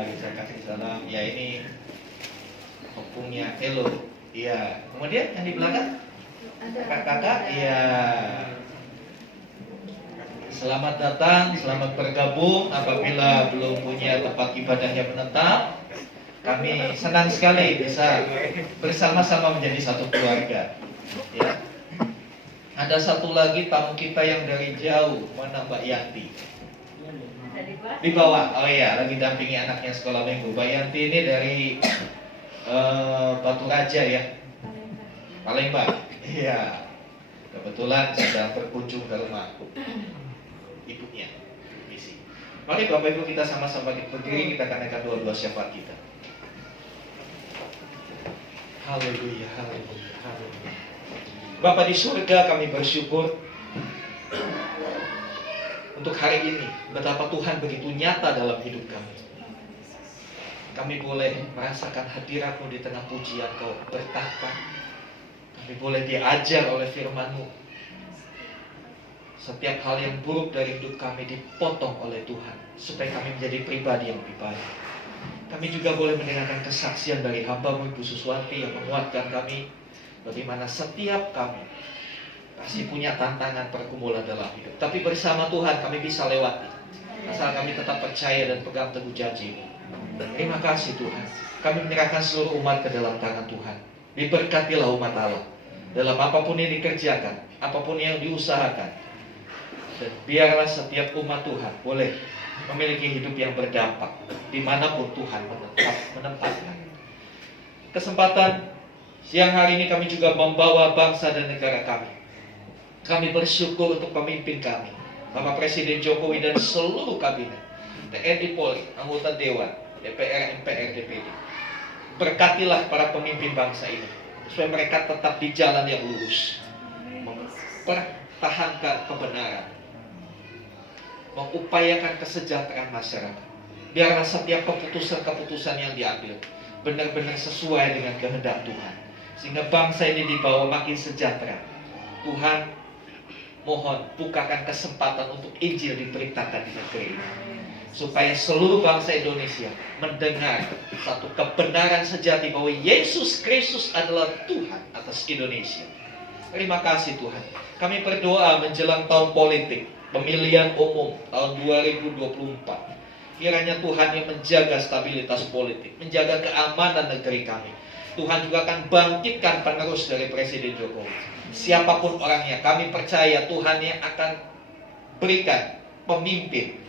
bisa kasih salam. Ya, ini Opungnya. Hello. Iya. Kemudian yang di belakang kakak-kakak. Iya. Selamat datang, selamat bergabung. Apabila belum punya tempat ibadah yang menetap, kami senang sekali bisa bersama-sama menjadi satu keluarga. Ya. Ada satu lagi tamu kita yang dari jauh, mana Mbak Yanti? Di bawah. Oh iya, lagi dampingi anaknya sekolah minggu. Mbak Yanti ini dari Batu Raja ya, Palembang. Iya. Kebetulan sedang berkunjung ke rumah ibunya. Misi. Mari Bapak Ibu kita sama-sama berdiri, kita akan naikkan dua-dua syafaat kita. Haleluya, haleluya, haleluya. Bapa di surga, kami bersyukur untuk hari ini, betapa Tuhan begitu nyata dalam hidup kami. Kami boleh merasakan hadirat-Mu di tengah pujian Kau bertahta. Kami boleh diajar oleh firman-Mu. Setiap hal yang buruk dari hidup kami dipotong oleh Tuhan, supaya kami menjadi pribadi yang lebih baik. Kami juga boleh mendengarkan kesaksian dari hamba-Mu Ibu Suswati yang menguatkan kami, bagaimana setiap kami Masih punya tantangan pergumulan dalam hidup. Tapi bersama Tuhan kami bisa lewati. Asal kami tetap percaya dan pegang teguh janji-Mu. Terima kasih Tuhan. Kami menyerahkan seluruh umat ke dalam tangan Tuhan. Diberkatilah umat Allah. Dalam apapun yang dikerjakan, apapun yang diusahakan. Dan biarlah setiap umat Tuhan boleh memiliki hidup yang berdampak dimanapun Tuhan menempatkan. Kesempatan siang hari ini kami juga membawa bangsa dan negara kami. Kami bersyukur untuk pemimpin kami, Bapak Presiden Jokowi dan seluruh kabinet, TNI Polri, anggota Dewan, DPR, MPR, DPD. Berkatilah para pemimpin bangsa ini, supaya mereka tetap di jalan yang lurus, mempertahankan kebenaran, mengupayakan kesejahteraan masyarakat. Biarlah setiap keputusan-keputusan yang diambil benar-benar sesuai dengan kehendak Tuhan, sehingga bangsa ini dibawa makin sejahtera. Tuhan, mohon bukakan kesempatan untuk Injil diberitakan di negeri ini, supaya seluruh bangsa Indonesia mendengar satu kebenaran sejati bahwa Yesus Kristus adalah Tuhan atas Indonesia. Terima kasih Tuhan. Kami berdoa menjelang tahun politik, pemilihan umum tahun 2024. Kiranya Tuhan yang menjaga stabilitas politik, menjaga keamanan negeri kami. Tuhan juga akan bangkitkan penerus dari Presiden Jokowi. Siapapun orangnya, kami percaya Tuhan yang akan berikan pemimpin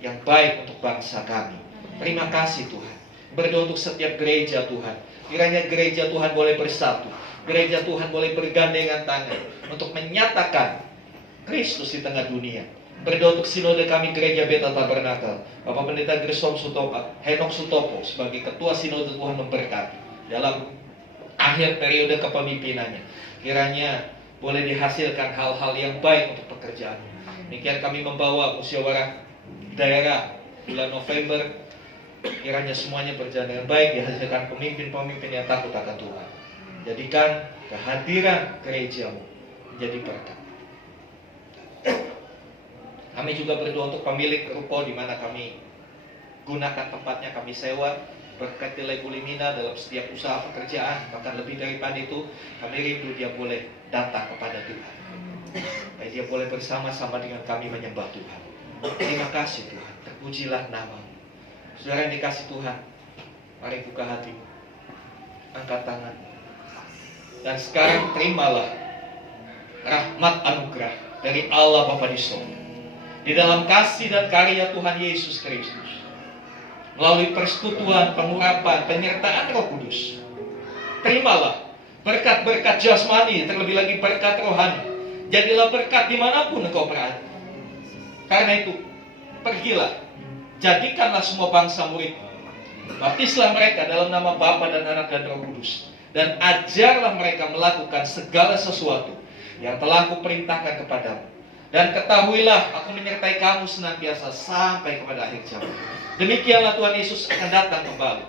yang baik untuk bangsa kami. Terima kasih Tuhan. Berdoa untuk setiap gereja Tuhan. Kiranya gereja Tuhan boleh bersatu. Gereja Tuhan boleh bergandengan tangan untuk menyatakan Kristus di tengah dunia. Berdoa untuk sinode kami Gereja Beta Tabernakel, Bapak Pendeta Gersom Henok Sutopo sebagai Ketua Sinode Tuhan memberkati dalam akhir periode kepemimpinannya. Kiranya boleh dihasilkan hal-hal yang baik untuk pekerjaan. Demikian kami membawa musyawarah daerah bulan November. Kiranya semuanya berjalan dengan baik, dihasilkan pemimpin-pemimpin yang takut akan Tuhan. Jadikan kehadiran gerejamu menjadi berkat. Kami juga berdoa untuk pemilik ruko di mana kami gunakan tempatnya, kami sewa. Berkatilah Ibu Limina dalam setiap usaha pekerjaan. Bahkan lebih daripada itu, kami rindu dia boleh datang kepada Tuhan, supaya dia boleh bersama-sama dengan kami menyembah Tuhan. Terima kasih Tuhan, terpujilah nama-Mu. Saudara yang dikasih Tuhan, mari buka hati, angkat tangan, dan sekarang terimalah rahmat anugerah dari Allah Bapa di surga, di dalam kasih dan karya Tuhan Yesus Kristus, melalui persekutuan, pengurapan, penyertaan Roh Kudus. Terimalah berkat-berkat jasmani, terlebih lagi berkat rohani. Jadilah berkat dimanapun engkau berada. Karena itu, pergilah, jadikanlah semua bangsa murid. Baptislah mereka dalam nama Bapa dan Anak dan Roh Kudus, dan ajarlah mereka melakukan segala sesuatu yang telah Kuperintahkan kepadamu. Dan ketahuilah, Aku menyertai kamu senantiasa sampai kepada akhir zaman. Demikianlah Tuhan Yesus akan datang kembali.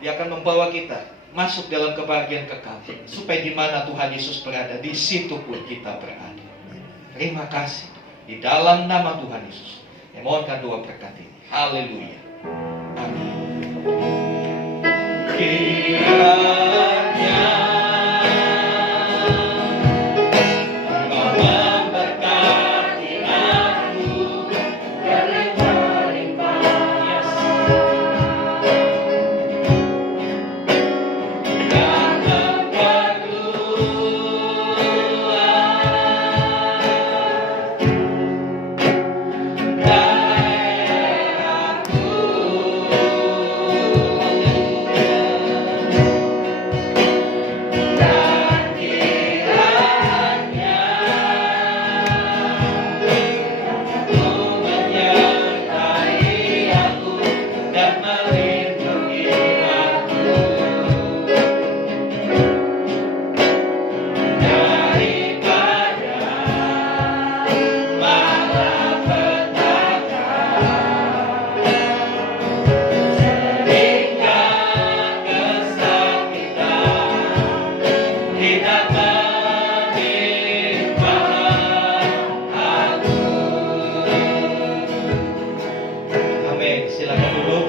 Dia akan membawa kita masuk dalam kebahagiaan kekal, supaya di mana Tuhan Yesus berada, di situ pun kita berada. Terima kasih. Di dalam nama Tuhan Yesus, saya mohonkan doa berkat ini. Haleluya. Amin. Kiranya dan